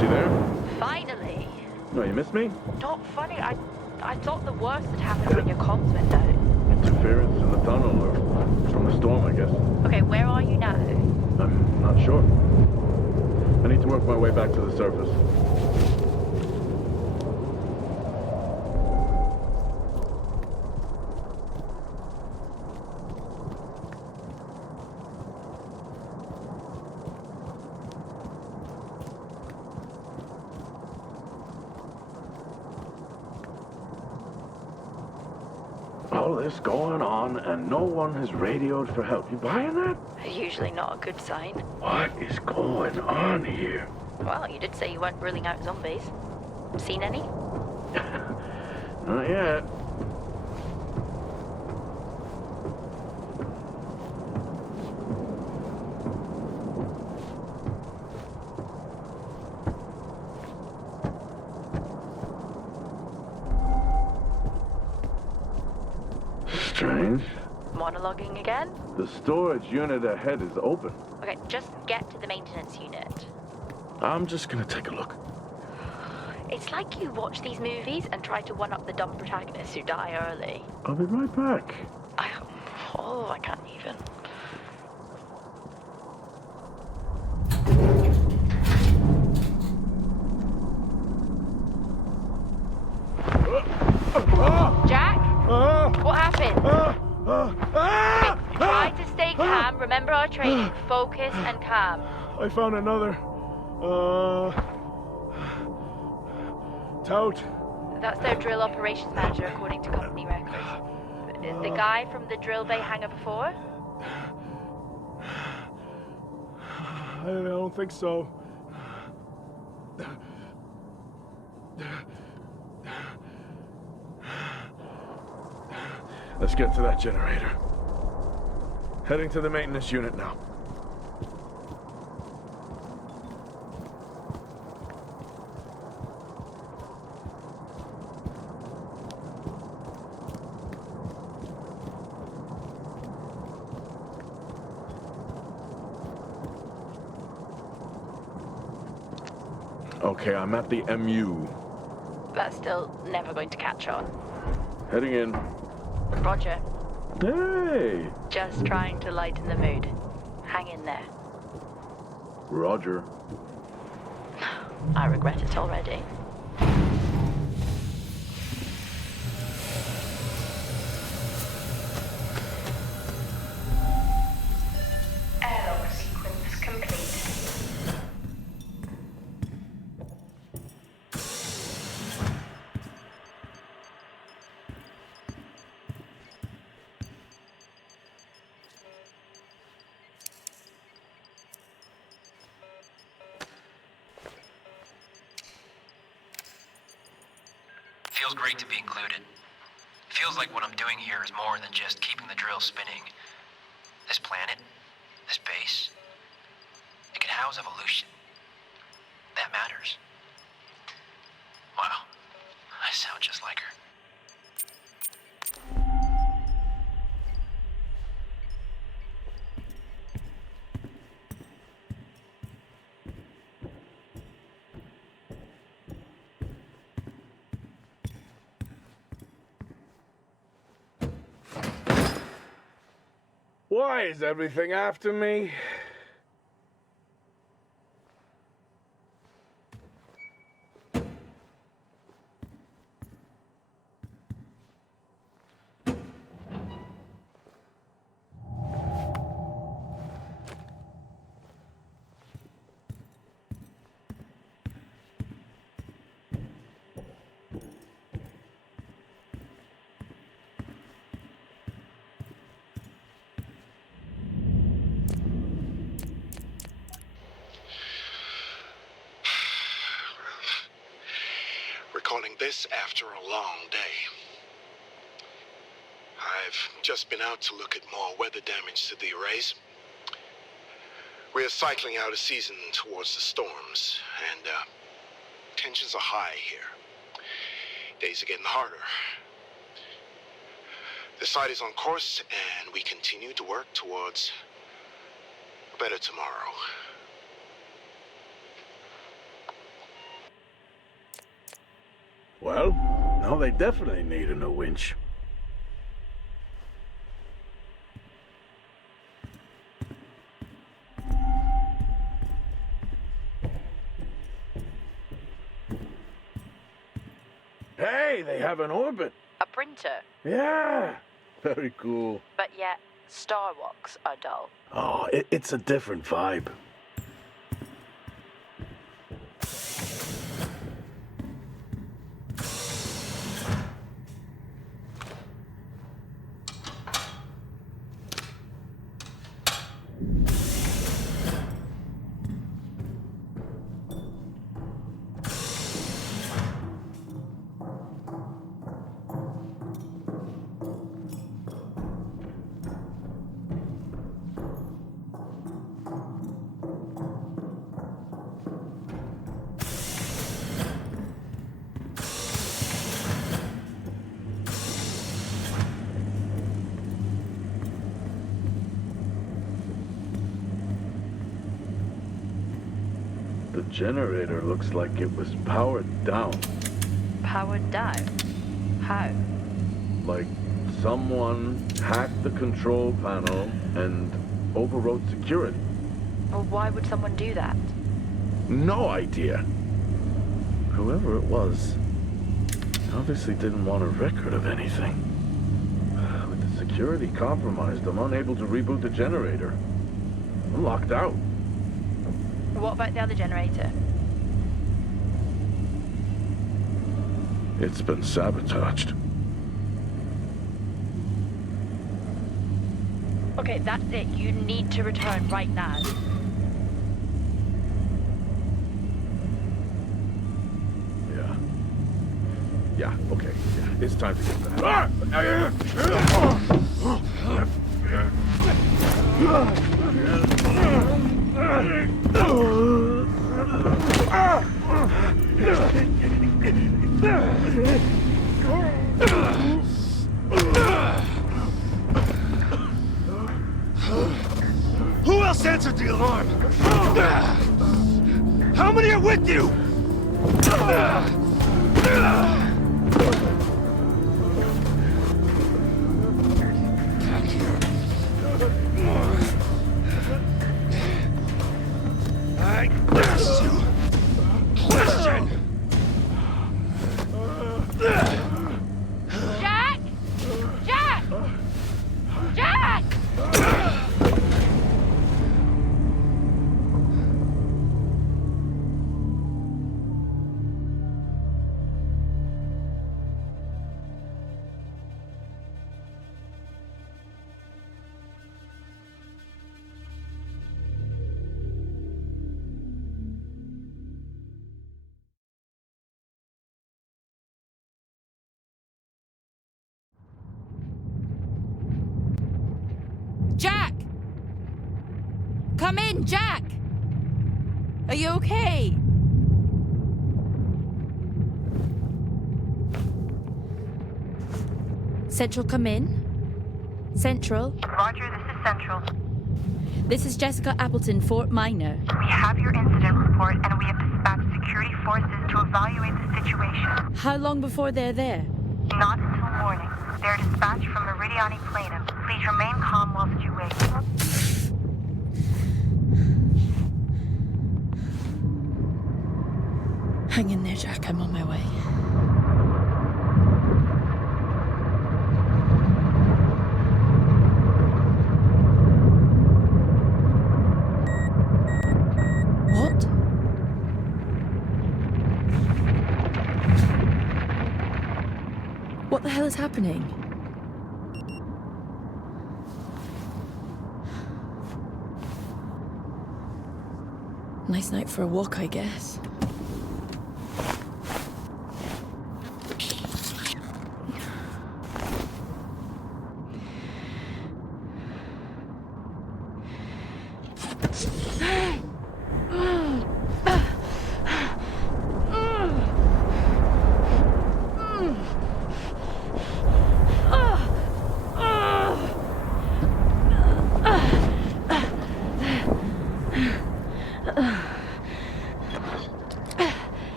You there? Finally. No, you missed me? Not funny. I thought the worst had happened when your comms went down. Interference in the tunnel or from the storm, I guess. Okay, where are you now? I'm not sure. I need to work my way back to the surface. All this going on and no one has radioed for help. You buying that? Usually not a good sign. What is going on here? Well, you did say you weren't ruling out zombies. Seen any? Not yet. Strange. Monologuing again? The storage unit ahead is open. Okay, just get to the maintenance unit. I'm just gonna take a look. It's like you watch these movies and try to one-up the dumb protagonists who die early. I'll be right back. I can't even. Jack? What happened? Okay, try to stay calm. Remember our training. Focus and calm. I found another, tout. That's their drill operations manager, according to company records. The guy from the drill bay hangar before? I don't think so. Let's get to that generator. Heading to the maintenance unit now. Okay, I'm at the MU. That's still never going to catch on. Heading in. Roger. Hey! Just trying to lighten the mood. Hang in there. Roger. I regret it already. feels great to be included. It feels like what I'm doing here is more than just keeping the drill spinning. This planet, this base, it can house evolution. That matters. Wow, I sound just like her. Why is everything after me? Recording this after a long day. I've just been out to look at more weather damage to the arrays. We're cycling out of season towards the storms, and tensions are high here. Days are getting harder. The site is on course, and we continue to work towards a better tomorrow. Well, now they definitely need a new winch. Hey, they have an orbit. A printer, Yeah, very cool. but yet Starwalks are dull. Oh, it's a different vibe. The generator looks like it was powered down. Powered down? How? Like someone hacked the control panel and overrode security. Well, why would someone do that? No idea. Whoever it was obviously didn't want a record of anything. With the security compromised, I'm unable to reboot the generator. I'm locked out. What about the other generator? It's been sabotaged. Okay, that's it. You need to return right now. Yeah, okay. Yeah, it's time to get back. Who else answered the alarm? How many are with you? I asked you a question. Jack! Jack! Jack! Jack! Come in, Jack! Are you okay? Central, come in. Central. Roger, this is Central. This is Jessica Appleton, Fort Minor. We have your incident report and we have dispatched security forces to evaluate the situation. How long before they're there? Not until morning. They are dispatched from Meridiani Planum. Please remain calm whilst you wait. Hang in there, Jack. I'm on my way. What? What the hell is happening? Nice night for a walk, I guess.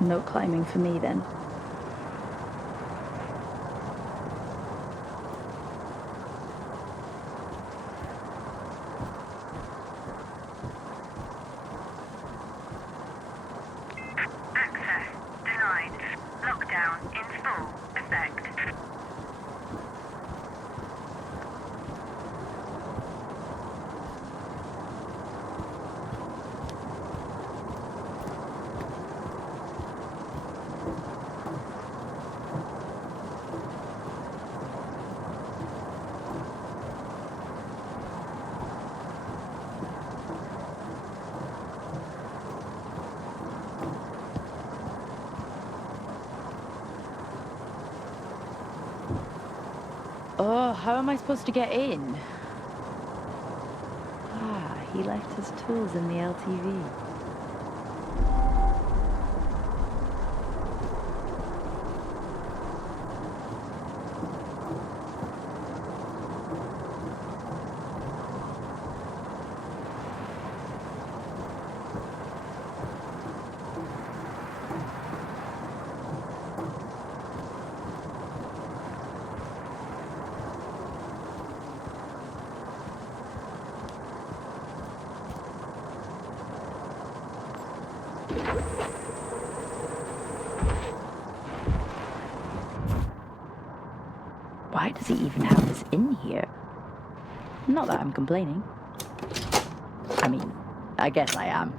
No climbing for me then. Access denied. Lockdown in full effect. Oh, how am I supposed to get in? Ah, he left his tools in the LTV. Why does he even have this in here? Not that I'm complaining. I mean, I guess I am.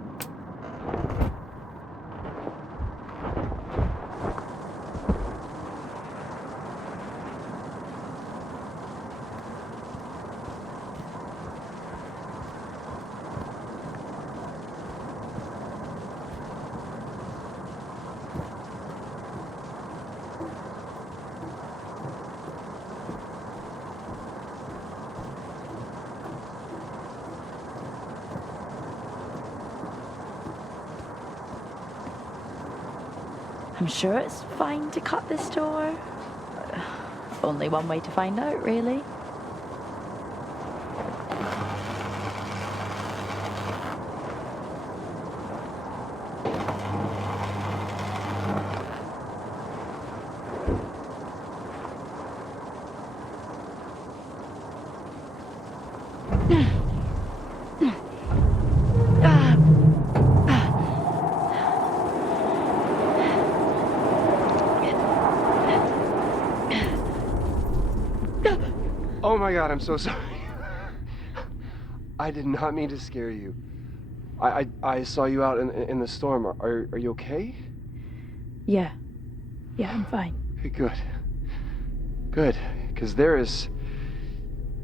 I'm sure it's fine to cut this door. Only one way to find out, really. Oh my god, I'm so sorry. I did not mean to scare you. I saw you out in the storm. Are you okay? Yeah. Yeah, I'm fine. Okay, good. Good. Because there is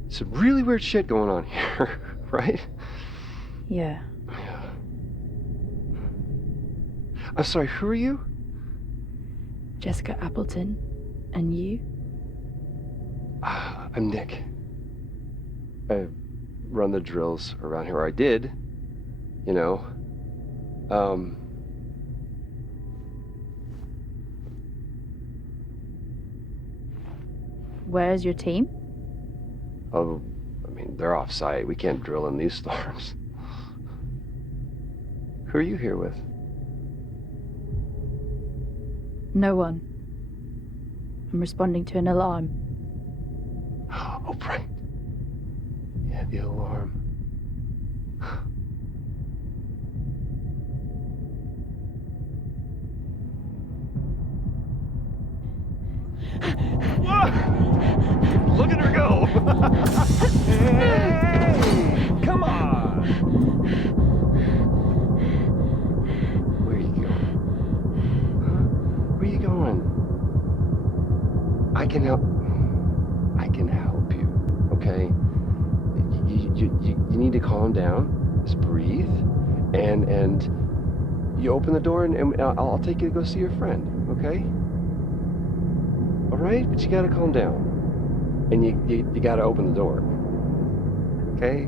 some really weird shit going on here, right? Yeah. Yeah. I'm sorry, who are you? Jessica Appleton. And you? I'm Nick. I run the drills around here, or I did, you know. Where's your team? Oh, I mean, they're off site. We can't drill in these storms. Who are you here with? No one. I'm responding to an alarm. Oh, right. Yeah, the alarm. Look at her go! Hey! Come on! Where are you going? Huh? Where are you going? I can help you, okay? You need to calm down, just breathe, and you open the door and I'll take you to go see your friend, okay? All right, but you gotta calm down. And you gotta open the door. Okay?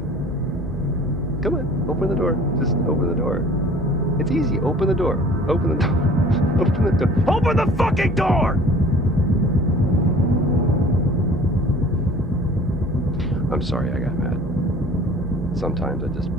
Come on, open the door. Just open the door. It's easy. Open the door. Open the door. Open the door. Open the fucking door! I'm sorry I got mad. Sometimes I just...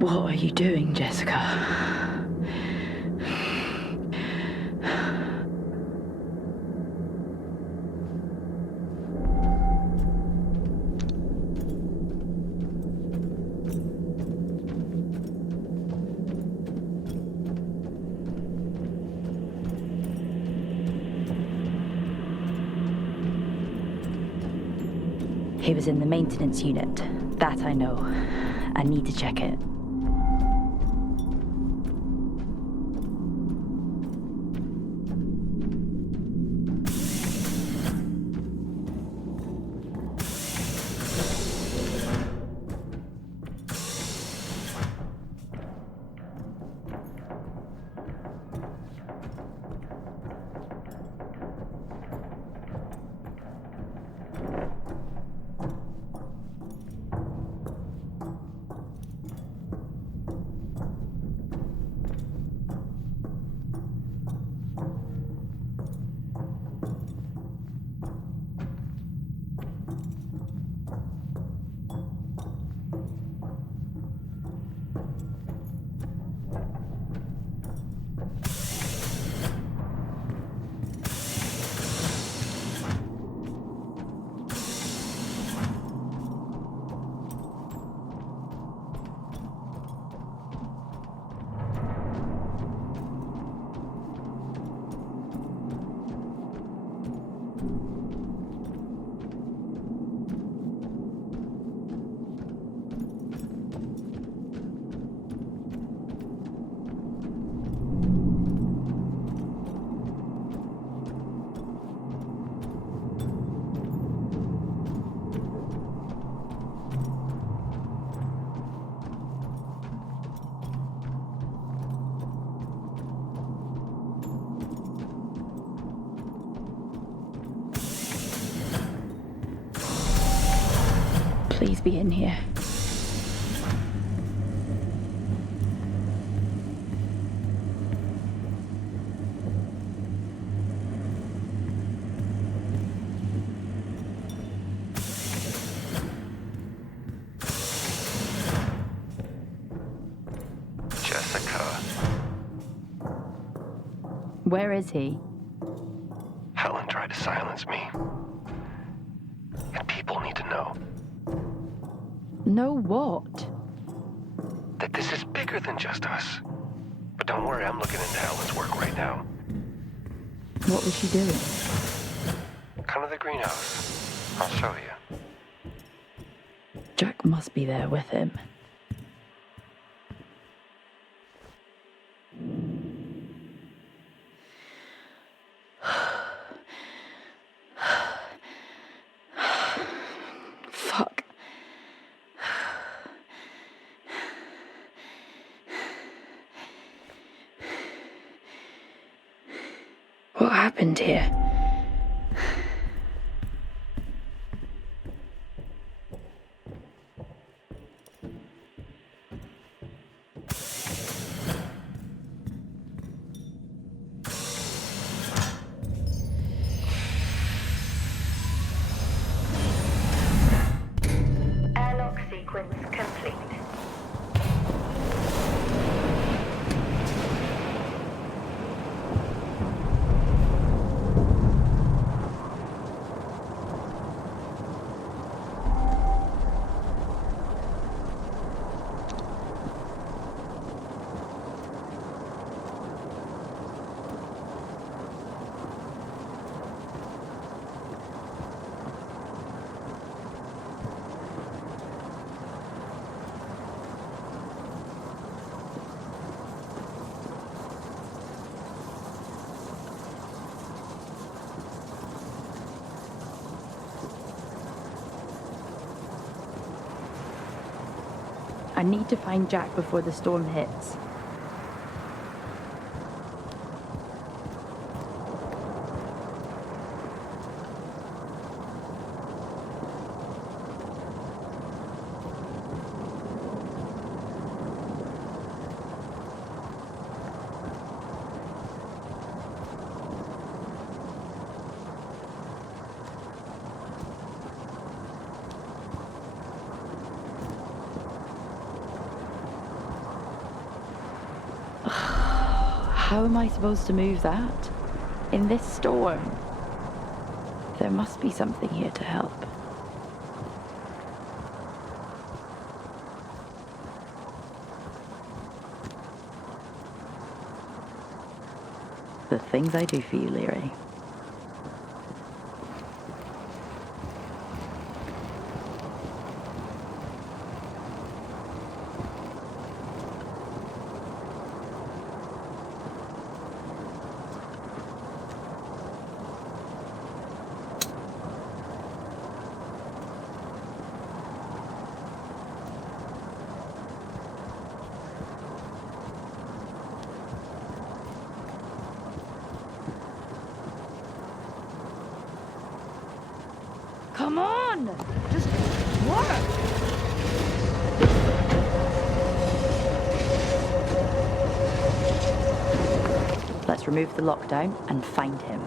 What are you doing, Jessica? He was in the maintenance unit. That I know. I need to check it. Please be in here. Where is he? Helen tried to silence me. And people need to know Know what? that this is bigger than just us. But don't worry, I'm looking into Helen's work right now. What was she doing? Come to the greenhouse. I'll show you. Jack must be there with him. Fuck. What happened here? Airlock sequence complete. I need to find Jack before the storm hits. How am I supposed to move that? In this storm? There must be something here to help. The things I do for you, Leary. Come on! Just work! Let's remove the lockdown and find him.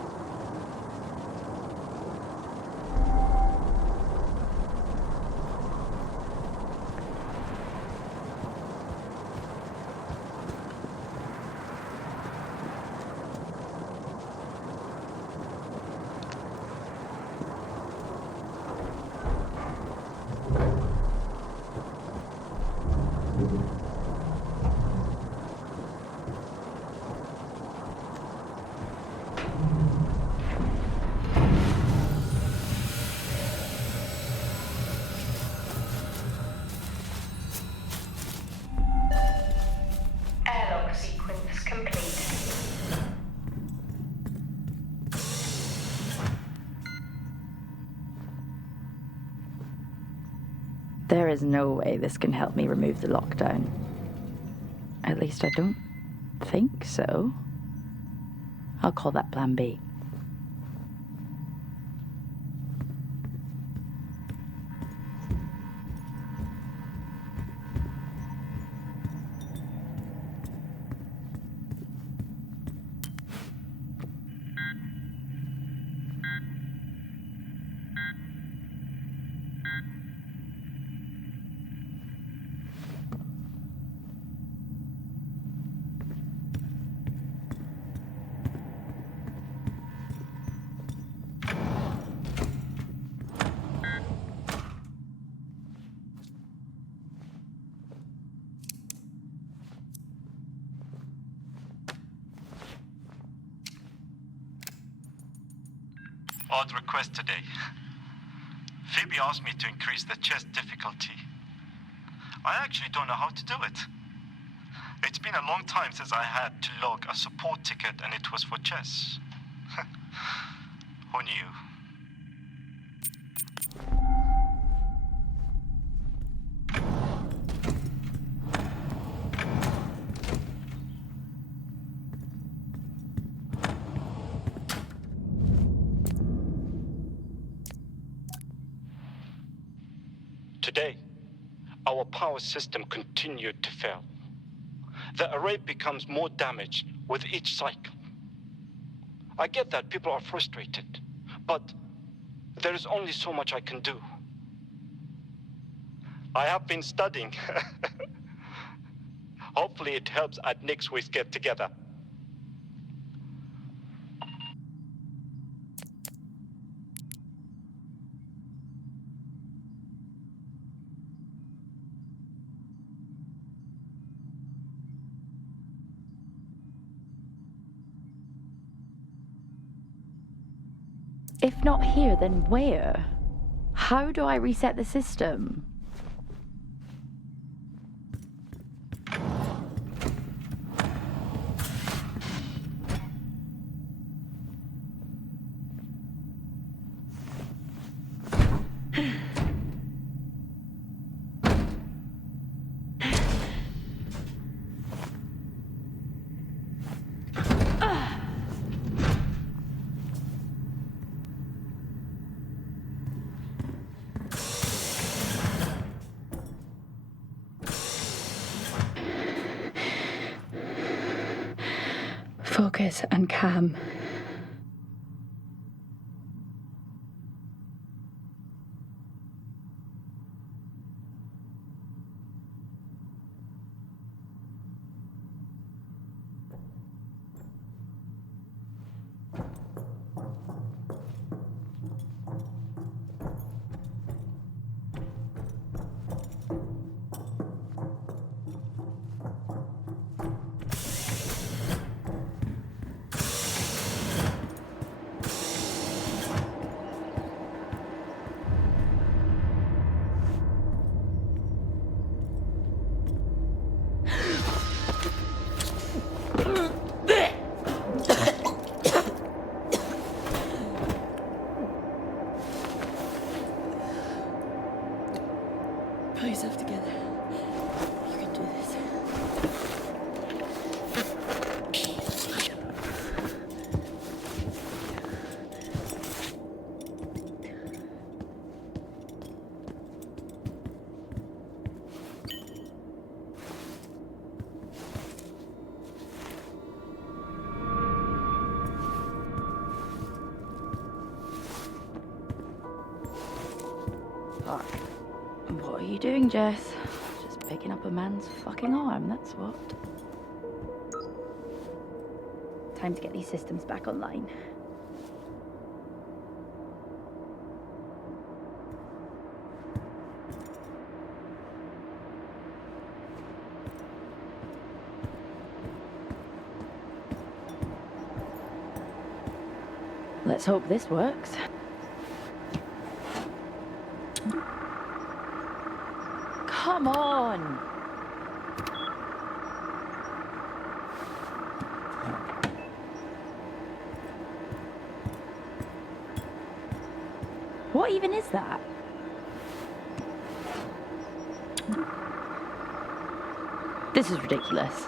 Airlock sequence complete. There is no way this can help me remove the lockdown. At least I don't think so. I'll call that Plan B. Odd request today. Phoebe asked me to increase the chess difficulty. I actually don't know how to do it. It's been a long time since I had to log a support ticket and it was for chess. Who knew? Today, our power system continued to fail. The array becomes more damaged with each cycle. I get that people are frustrated, but there is only so much I can do. I have been studying. Hopefully it helps at next week's get together. If not here, then where? How do I reset the system? Focus and calm. Pull yourself together. You can do this. What are you doing, Jess? Just picking up a man's fucking arm, that's what. Time to get these systems back online. Let's hope this works. Come on! What even is that? This is ridiculous.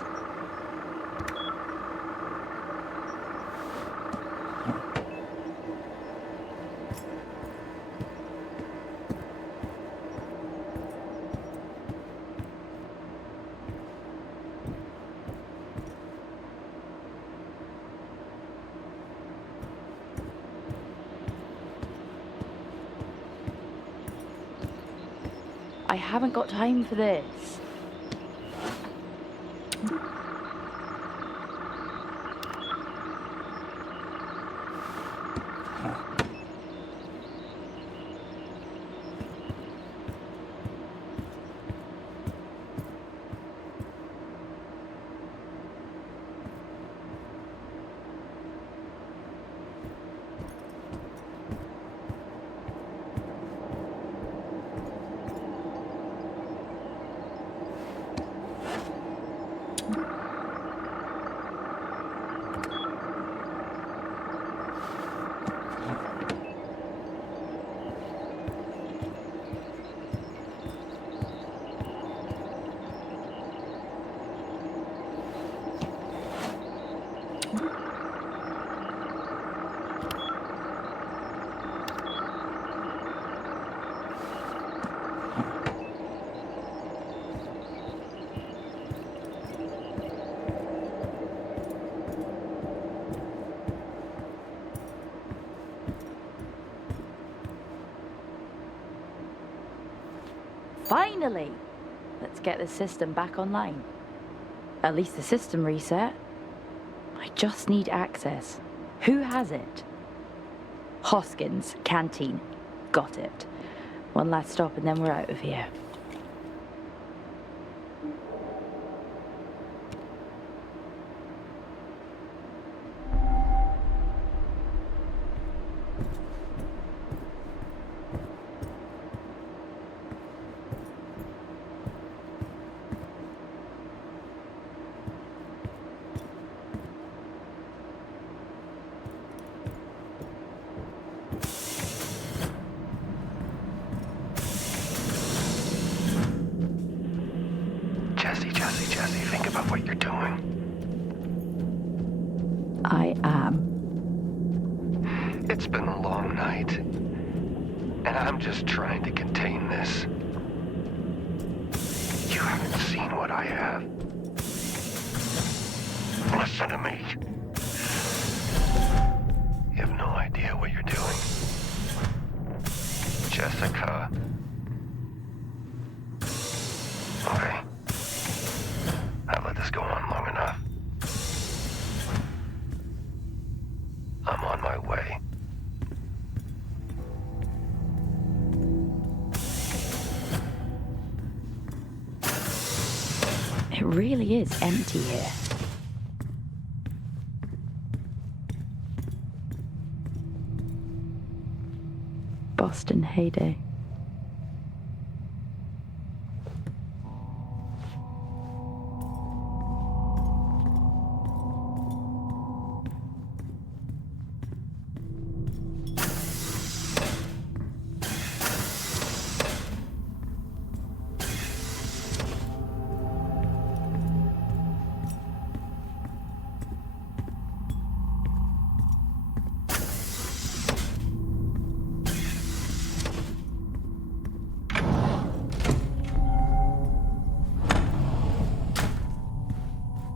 I haven't got time for this. Finally! Let's get the system back online. At least the system reset. I just need access. Who has it? Hoskins, canteen. Got it. One last stop and then we're out of here. Jesse, think about what you're doing. I am. It's been a long night, and I'm just trying to contain this. You haven't seen what I have. Listen to me. You have no idea what you're doing. Jessica. Okay. I've let this go on long enough. I'm on my way. It really is empty here. Boston heyday.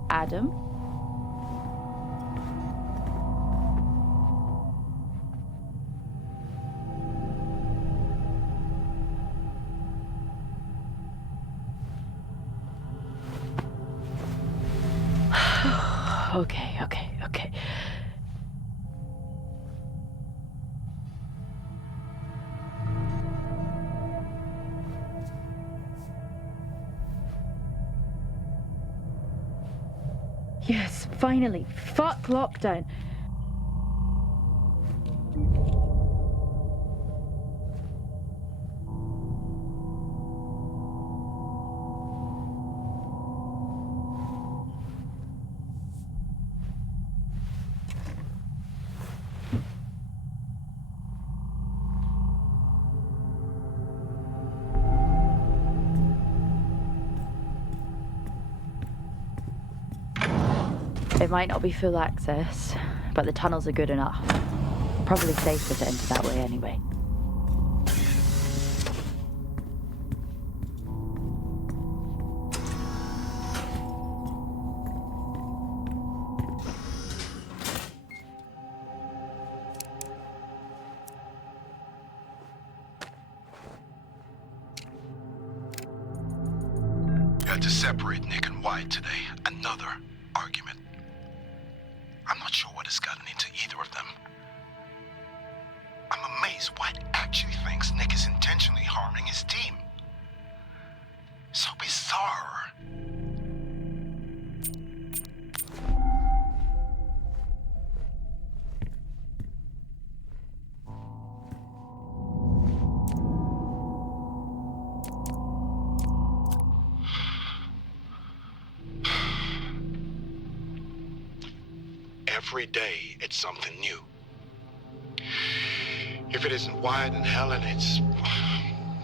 Adam? Okay. Yes, finally. Fuck lockdown. It might not be full access, but the tunnels are good enough. Probably safer to enter that way anyway. Had to separate Nick and Wyatt today. Another argument. I'm not sure what has gotten into either of them. I'm amazed Wyatt actually thinks Nick is intentionally harming his team. So bizarre. Every day, it's something new. If it isn't Wyatt and Helen, it's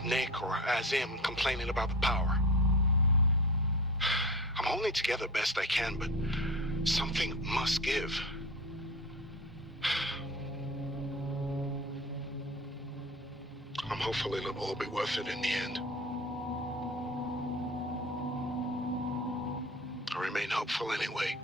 Nick or Azim complaining about the power. I'm holding it together best I can, but something must give. I'm hopeful it'll all be worth it in the end. I remain hopeful anyway.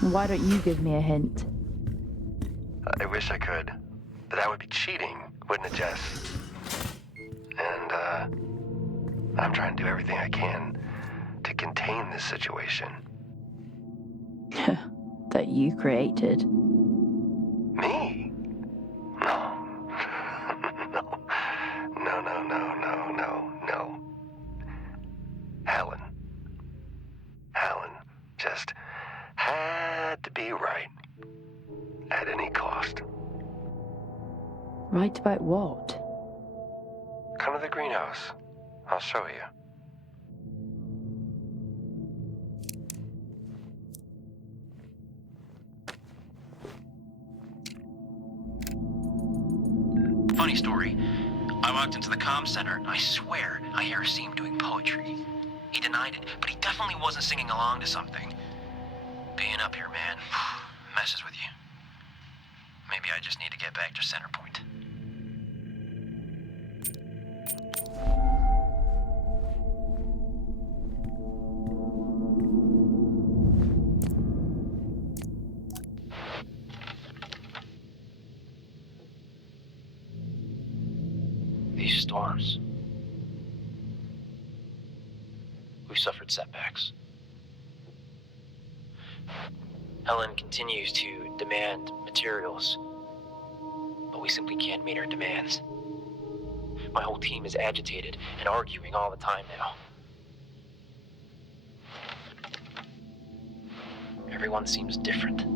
Why don't you give me a hint? I wish I could, but that would be cheating, wouldn't it, Jess? And, I'm trying to do everything I can to contain this situation. That you created. Me? No. No. Helen. Helen just had to be right. At any cost. Right about what? Come to the greenhouse. I'll show you. Funny story. I walked into the comm center, and I swear I hear Seam doing poetry. He denied it, but he definitely wasn't singing along to something. Being up here, man, messes with you. Maybe I just need to get back to center point. These storms. We've suffered setbacks. Helen continues to demand materials, but we simply can't meet her demands. My whole team is agitated and arguing all the time now. Everyone seems different.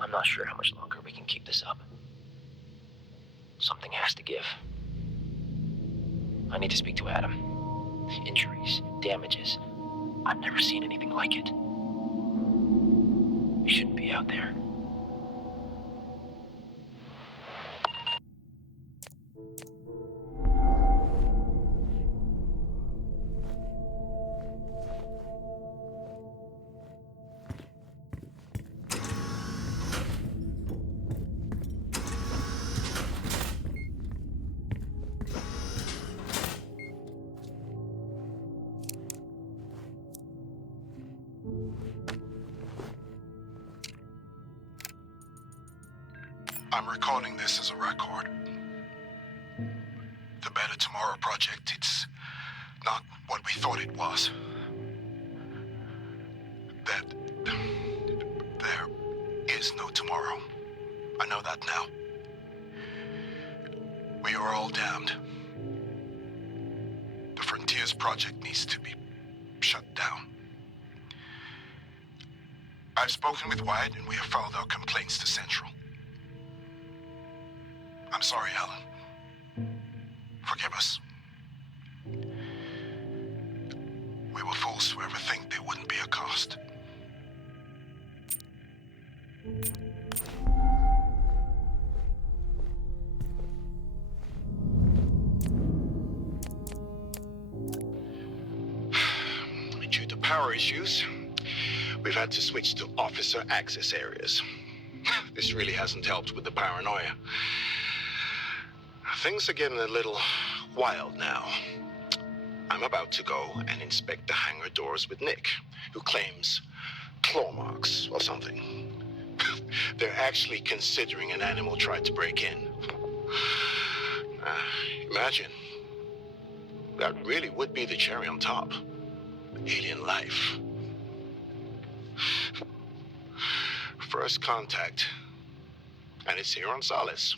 I'm not sure how much longer we can keep this up. Something has to give. I need to speak to Adam. Injuries, damages. I've never seen anything like it. He shouldn't be out there. I'm recording this as a record. The Better Tomorrow project, it's not what we thought it was. That there is no tomorrow. I know that now. We are all damned. The Frontiers project needs to be shut down. I've spoken with Wyatt and we have filed our complaints to Central. I'm sorry, Helen. Forgive us. We were fools to ever think there wouldn't be a cost. Due to power issues, we've had to switch to officer access areas. This really hasn't helped with the paranoia. Things are getting a little wild now. I'm about to go and inspect the hangar doors with Nick, who claims claw marks or something. They're actually considering an animal tried to break in. Imagine. That really would be the cherry on top. Alien life. First contact. And it's here on Solis.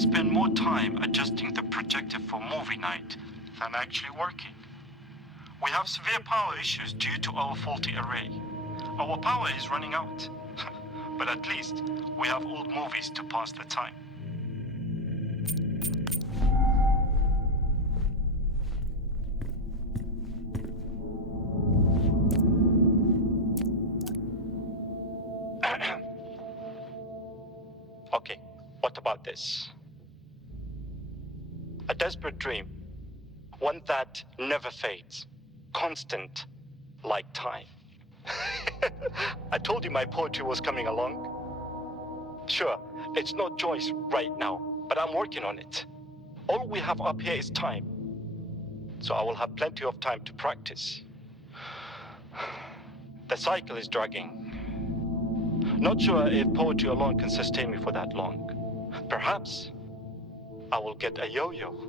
spend more time adjusting the projector for movie night than actually working. We have severe power issues due to our faulty array. Our power is running out. But at least we have old movies to pass the time. Okay, what about this? A desperate dream. One that never fades. Constant, like time. I told you my poetry was coming along. Sure, it's not Joyce right now, but I'm working on it. All we have up here is time. So I will have plenty of time to practice. The cycle is dragging. Not sure if poetry alone can sustain me for that long. Perhaps I will get a yo-yo.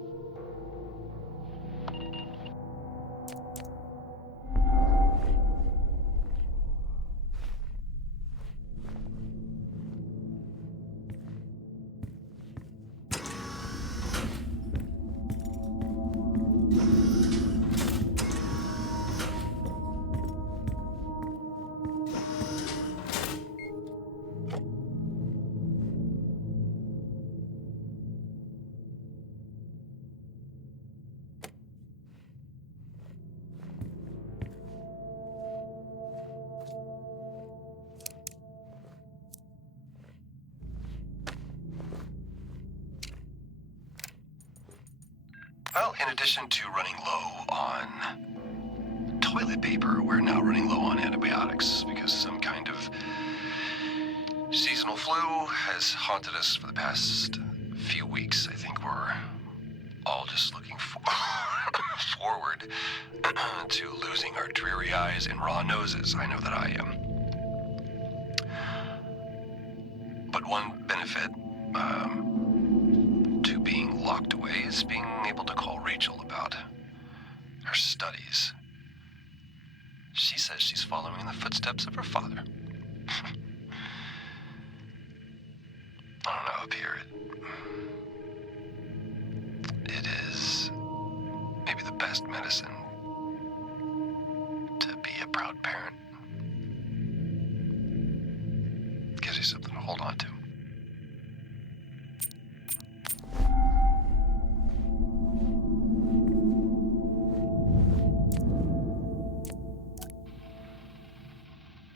Well, in addition to running low on toilet paper, we're now running low on antibiotics because some kind of seasonal flu has haunted us for the past few weeks. I think we're all just looking forward to losing our dreary eyes and raw noses. I know that I am. But one benefit to being locked away is being able to call Rachel about her studies. She says she's following in the footsteps of her father. I don't know, up here it is maybe the best medicine to be a proud parent. Gives you something to hold on to.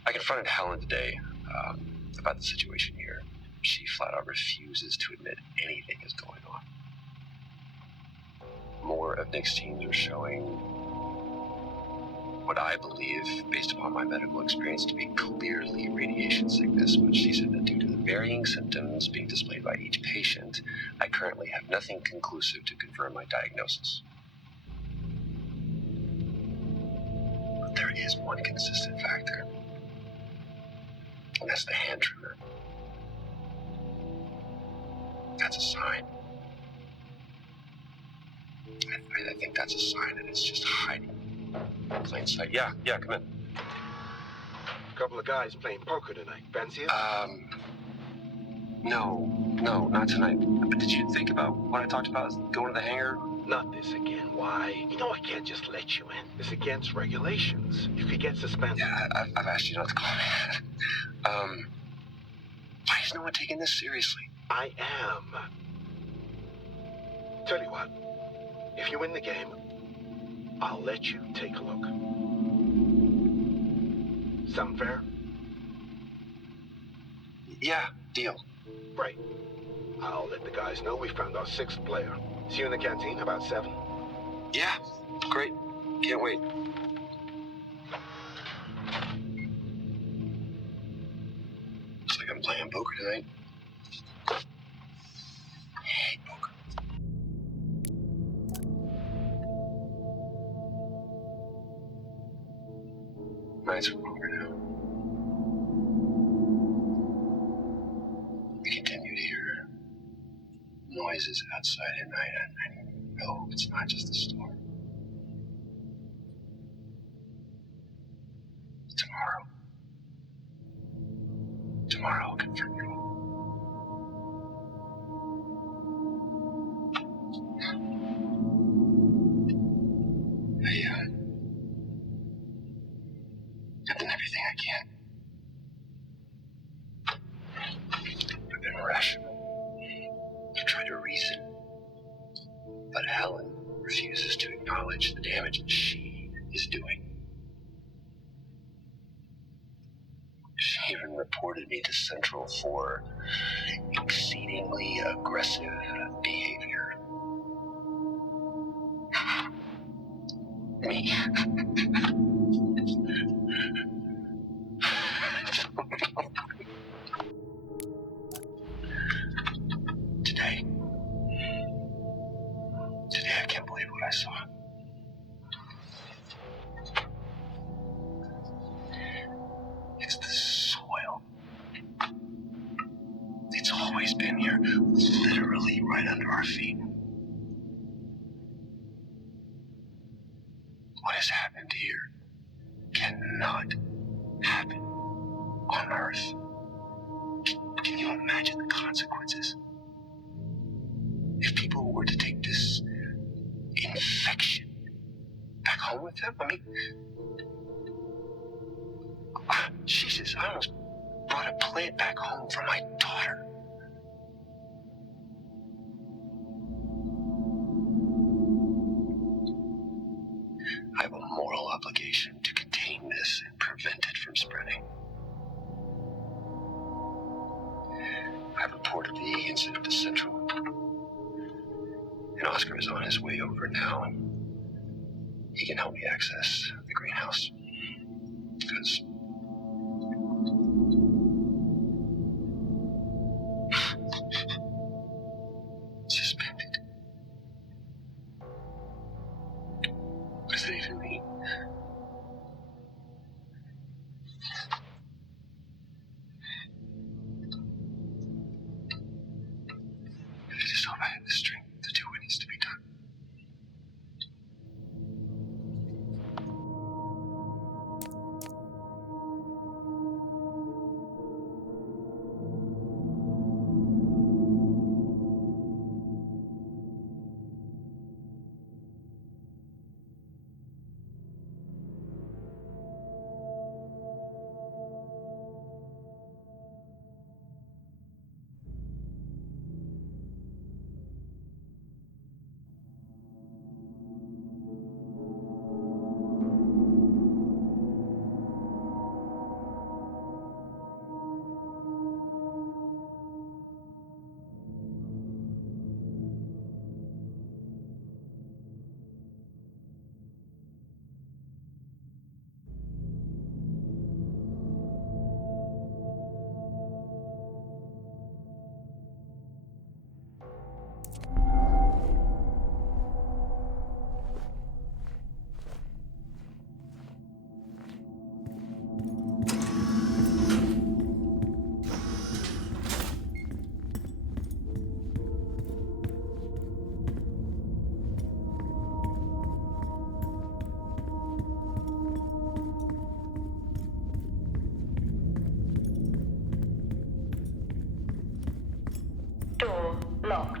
I confronted Helen today about the situation here. She flat out refuses to admit anything is going on. More of Nick's teams are showing what I believe, based upon my medical experience, to be clearly radiation sickness, but she said that due to the varying symptoms being displayed by each patient, I currently have nothing conclusive to confirm my diagnosis. But there is one consistent factor, and that's the hand trigger. That's a sign. I think that's a sign that it's just hiding in plain sight. Yeah, come in. A couple of guys playing poker tonight. Fancy it? No, not tonight. But did you think about what I talked about, going to the hangar? Not this again. Why? You know I can't just let you in. It's against regulations. You could get suspended. Yeah, I've asked you not to call me. Why is no one taking this seriously? I am. Tell you what. If you win the game, I'll let you take a look. Sound fair? Yeah, deal. Right. I'll let the guys know we found our sixth player. See you in the canteen about 7. Yeah, great. Can't wait. Looks like I'm playing poker tonight. I hate poker. Nights are longer now. We continue to hear noises outside at night, and I know it's not just the storm. Tomorrow I'll confirm it all. damage she is doing. She even reported me to Central for exceedingly aggressive behavior. Me. Today I can't believe what I saw. It's the soil. It's always been here, literally right under our feet. What has happened here cannot happen on Earth. Can you imagine the consequences? If people were to take this infection back home with them? I mean, Jesus, I almost brought a plant back home for my daughter. I have a moral obligation to contain this and prevent it from spreading. I've reported the incident to Central. And Oscar is on his way over now. He can help me access the greenhouse. Because suspended. What does that even mean? I just hope I have the strength to do what needs to be done. Door locked.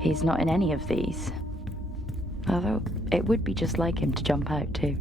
He's not in any of these. Although, it would be just like him to jump out too.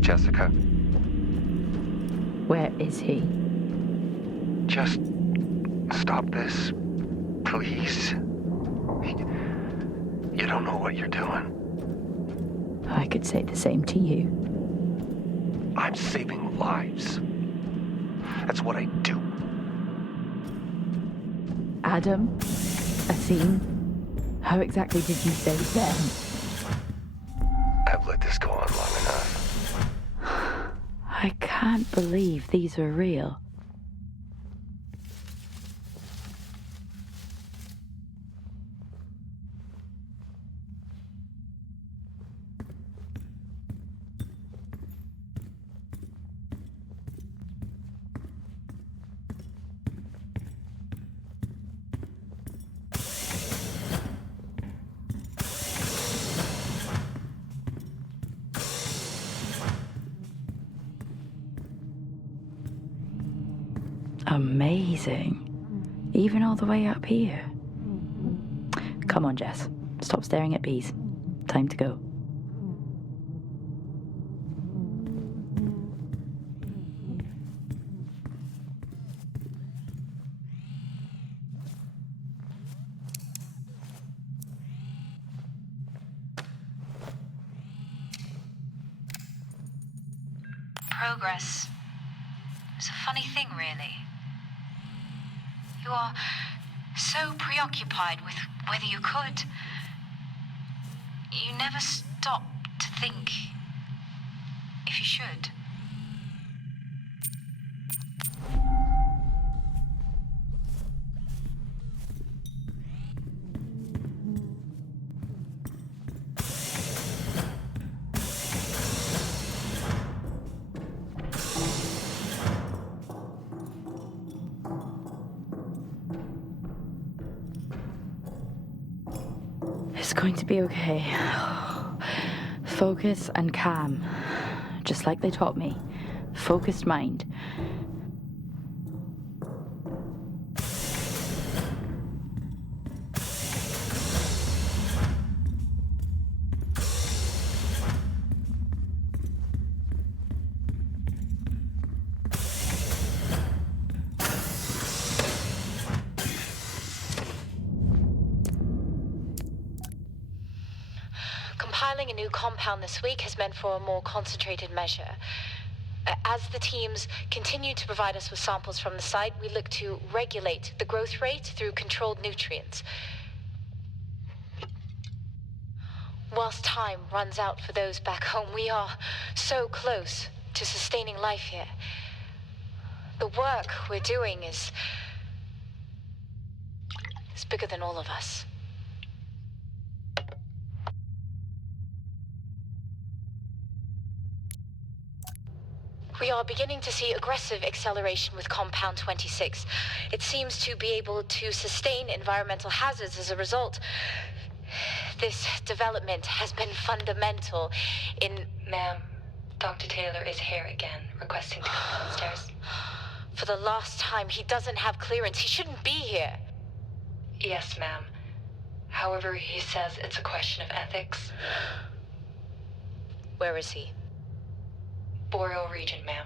Jessica, Where is he? just stop this, please. You don't know what you're doing. could say the same to you. I'm saving lives. That's what I do. Adam? Asim? How exactly did you say them? I've let this go on long enough. I can't believe these were real. Amazing. Even all the way up here. Come on, Jess. Stop staring at bees. Time to go. Progress. It's a funny thing, really. You are so preoccupied with whether you could. You never stop to think if you should. It's going to be okay. Focus and calm. Just like they taught me. Focused mind. Compiling a new compound this week has meant for a more concentrated measure. As the teams continue to provide us with samples from the site, we look to regulate the growth rate through controlled nutrients. Whilst time runs out for those back home, we are so close to sustaining life here. The work we're doing is bigger than all of us. We are beginning to see aggressive acceleration with Compound 26. It seems to be able to sustain environmental hazards as a result. This development has been fundamental in... Ma'am, Dr. Taylor is here again, requesting to come downstairs. For the last time, he doesn't have clearance. He shouldn't be here. Yes, ma'am. However, he says it's a question of ethics. Where is he? Boreal region, ma'am.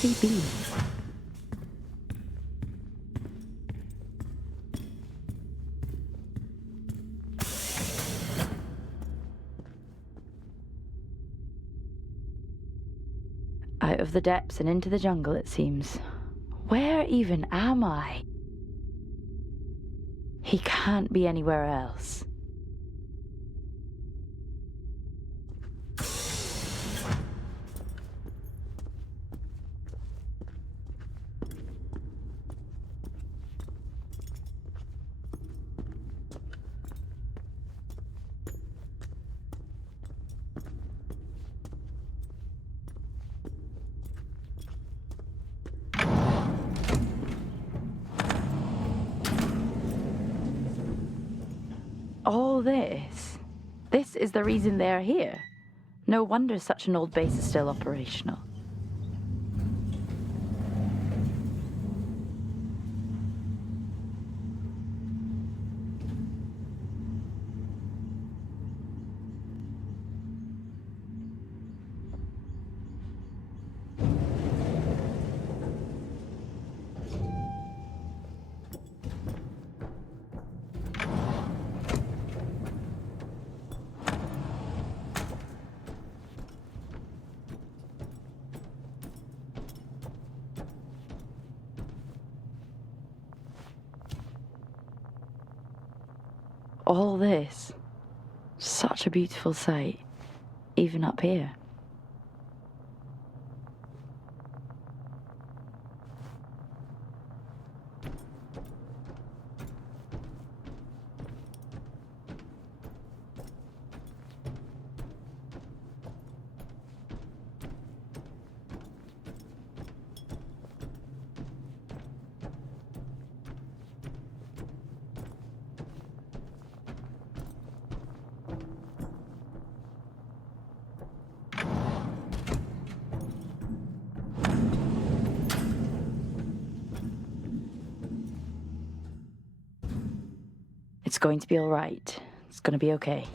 could he be? Out of the depths and into the jungle, it seems. Where even am I? He can't be anywhere else. All this? This is the reason they're here. No wonder such an old base is still operational. All this, such a beautiful sight, even up here. It's going to be all right. It's going to be okay.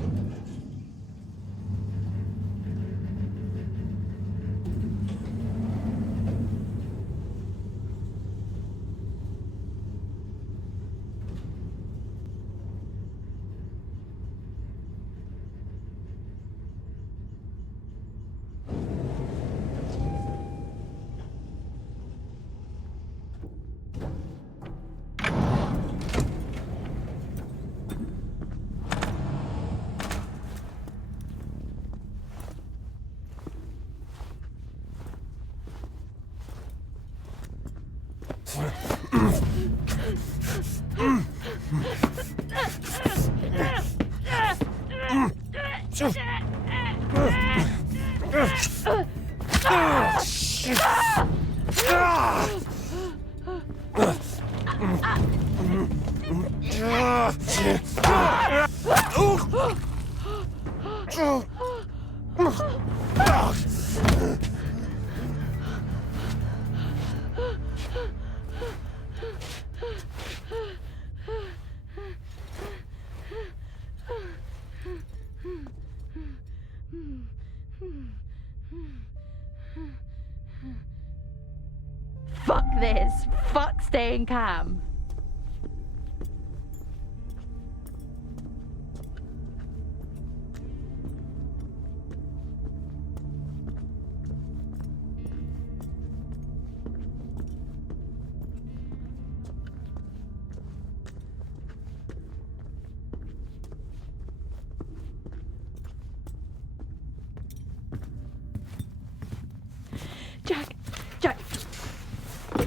Fuck this. Fuck staying calm.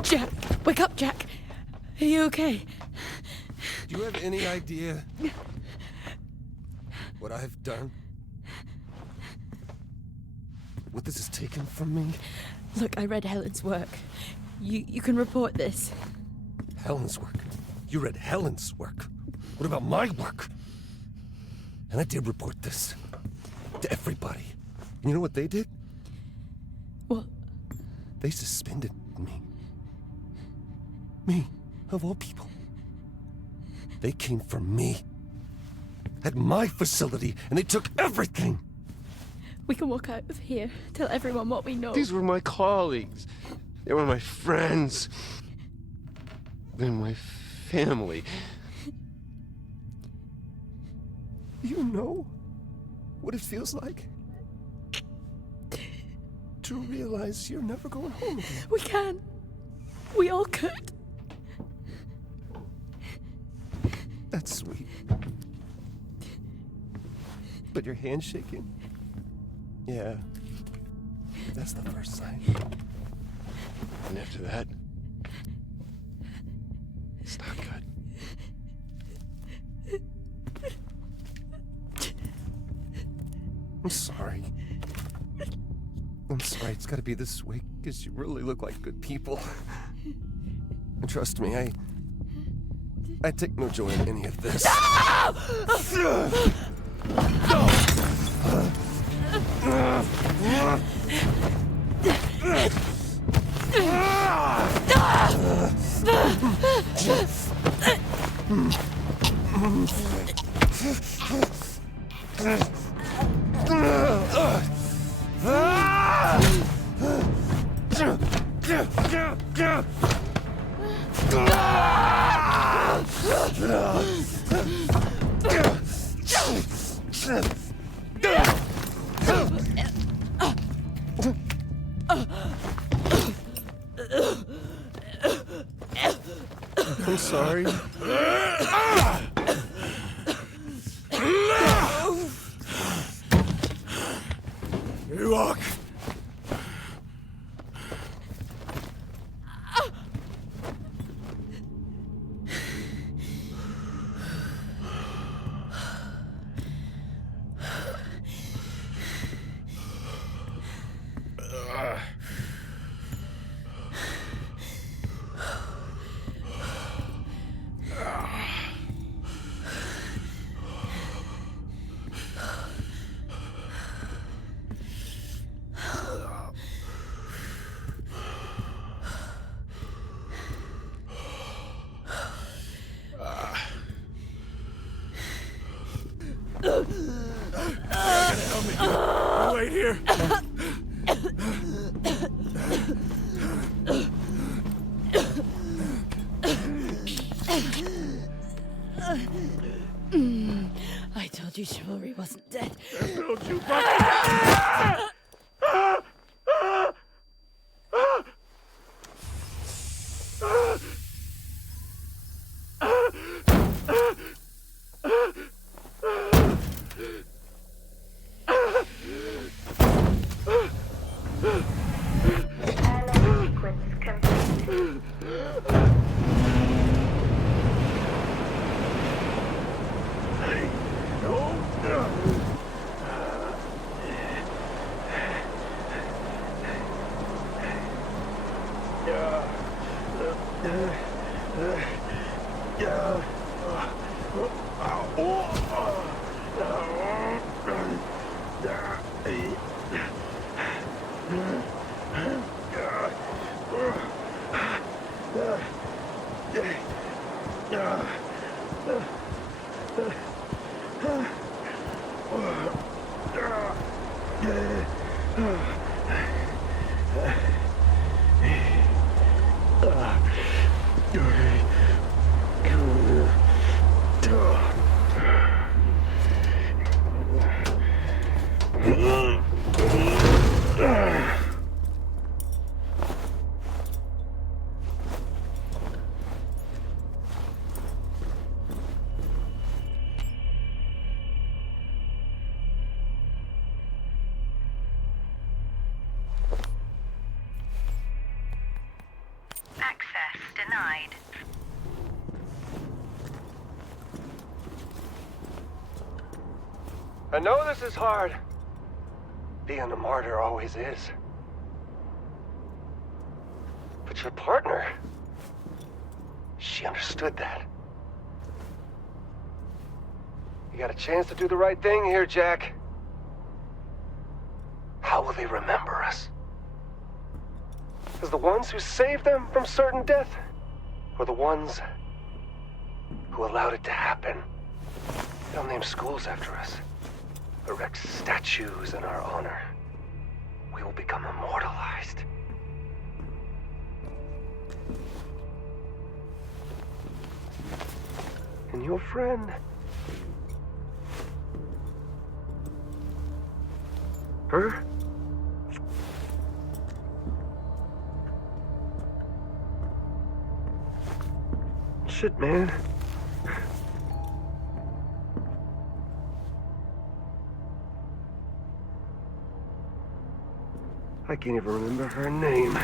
Jack, wake up, Jack. Are you okay? Do you have any idea what I've done? What this has taken from me? Look, I read Helen's work. You can report this. Helen's work? You read Helen's work? What about my work? And I did report this to everybody. And you know what they did? What? They suspended me. Me, of all people. They came for me. At my facility, and they took everything. We can walk out of here, tell everyone what we know. These were my colleagues. They were my friends. They're my family. You know what it feels like to realize you're never going home again. We can. We all could. That's sweet. But your hand's shaking? Yeah. That's the first sign. And after that, it's not good. I'm sorry. I'm sorry it's gotta be this way, because you really look like good people. And trust me, I take no joy in any of this. I'm sorry. You walk. Wait here. I told you chivalry wasn't dead. Don't you fucking... Access denied. I know this is hard. Being a martyr always is. But your partner, she understood that. You got a chance to do the right thing here, Jack. How will they remember us? As the ones who saved them from certain death? Or the ones who allowed it to happen? They'll name schools after us. Erect statues in our honor. We will become immortalized. your friend. Huh? Shit, man. I can't even remember her name.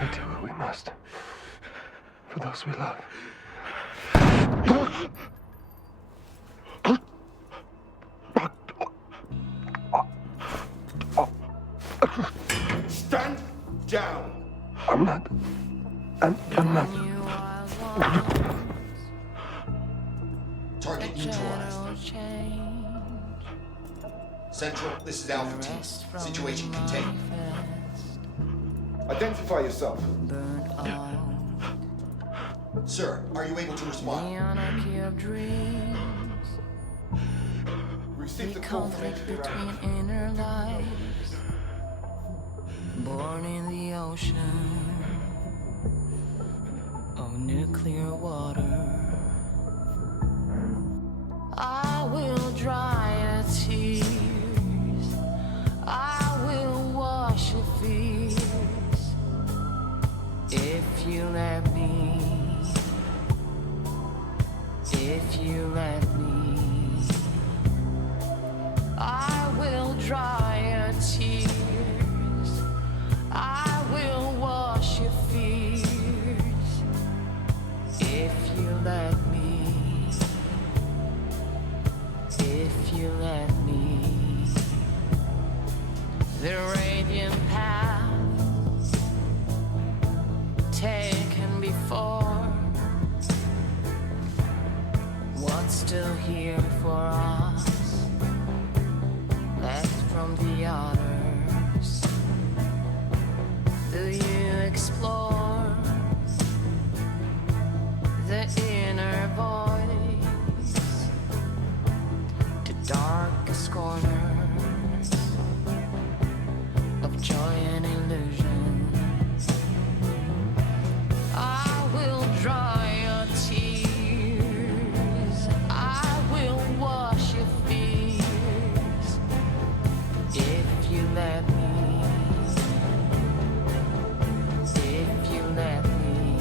We do what we must for those we love. Stand down. I'm not. Target neutralized. Central, this is Alpha Team. Situation contained. Identify yourself. Sir, are you able to respond? Receive the call from entry ground. Inner lives, born in the ocean of nuclear water. I will dry your tears. I will wash your fears. If you let me. If you let me. I will dry your tears. I will wash your fears. If you let me. If you let me. The radiant path taken before. What's still here for us? Left from the others. Do you explore the inner voice, the darkest corners of joy and illusion? I will dry your tears. I will wash your fears. If you let me. If you let me.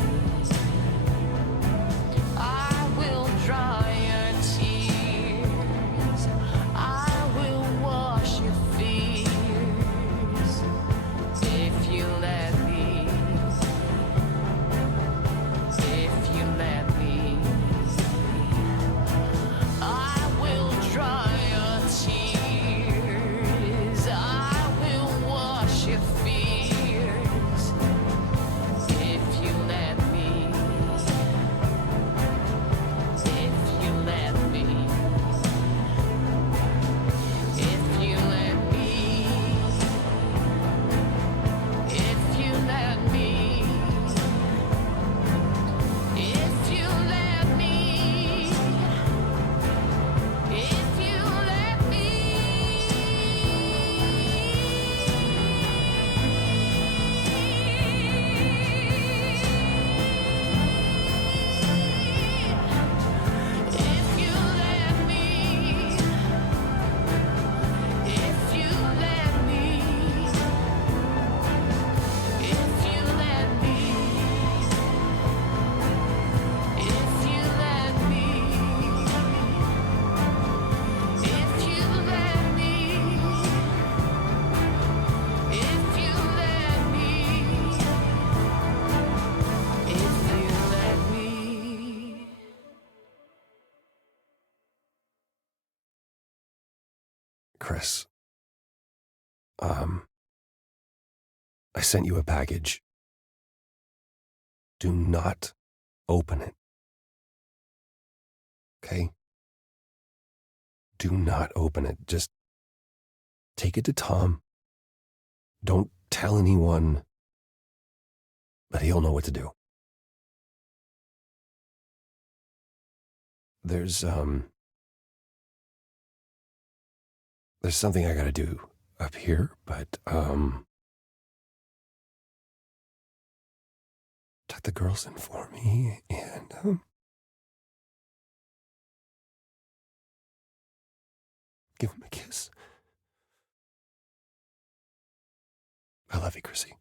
I will dry your tears. I will wash your fears. If you let me. Chris. I sent you a package. Do not open it. Okay? Do not open it. Just take it to Tom. Don't tell anyone, but he'll know what to do. There's something I gotta do up here, but, tuck the girls in for me, and, give him a kiss. I love you, Chrissy.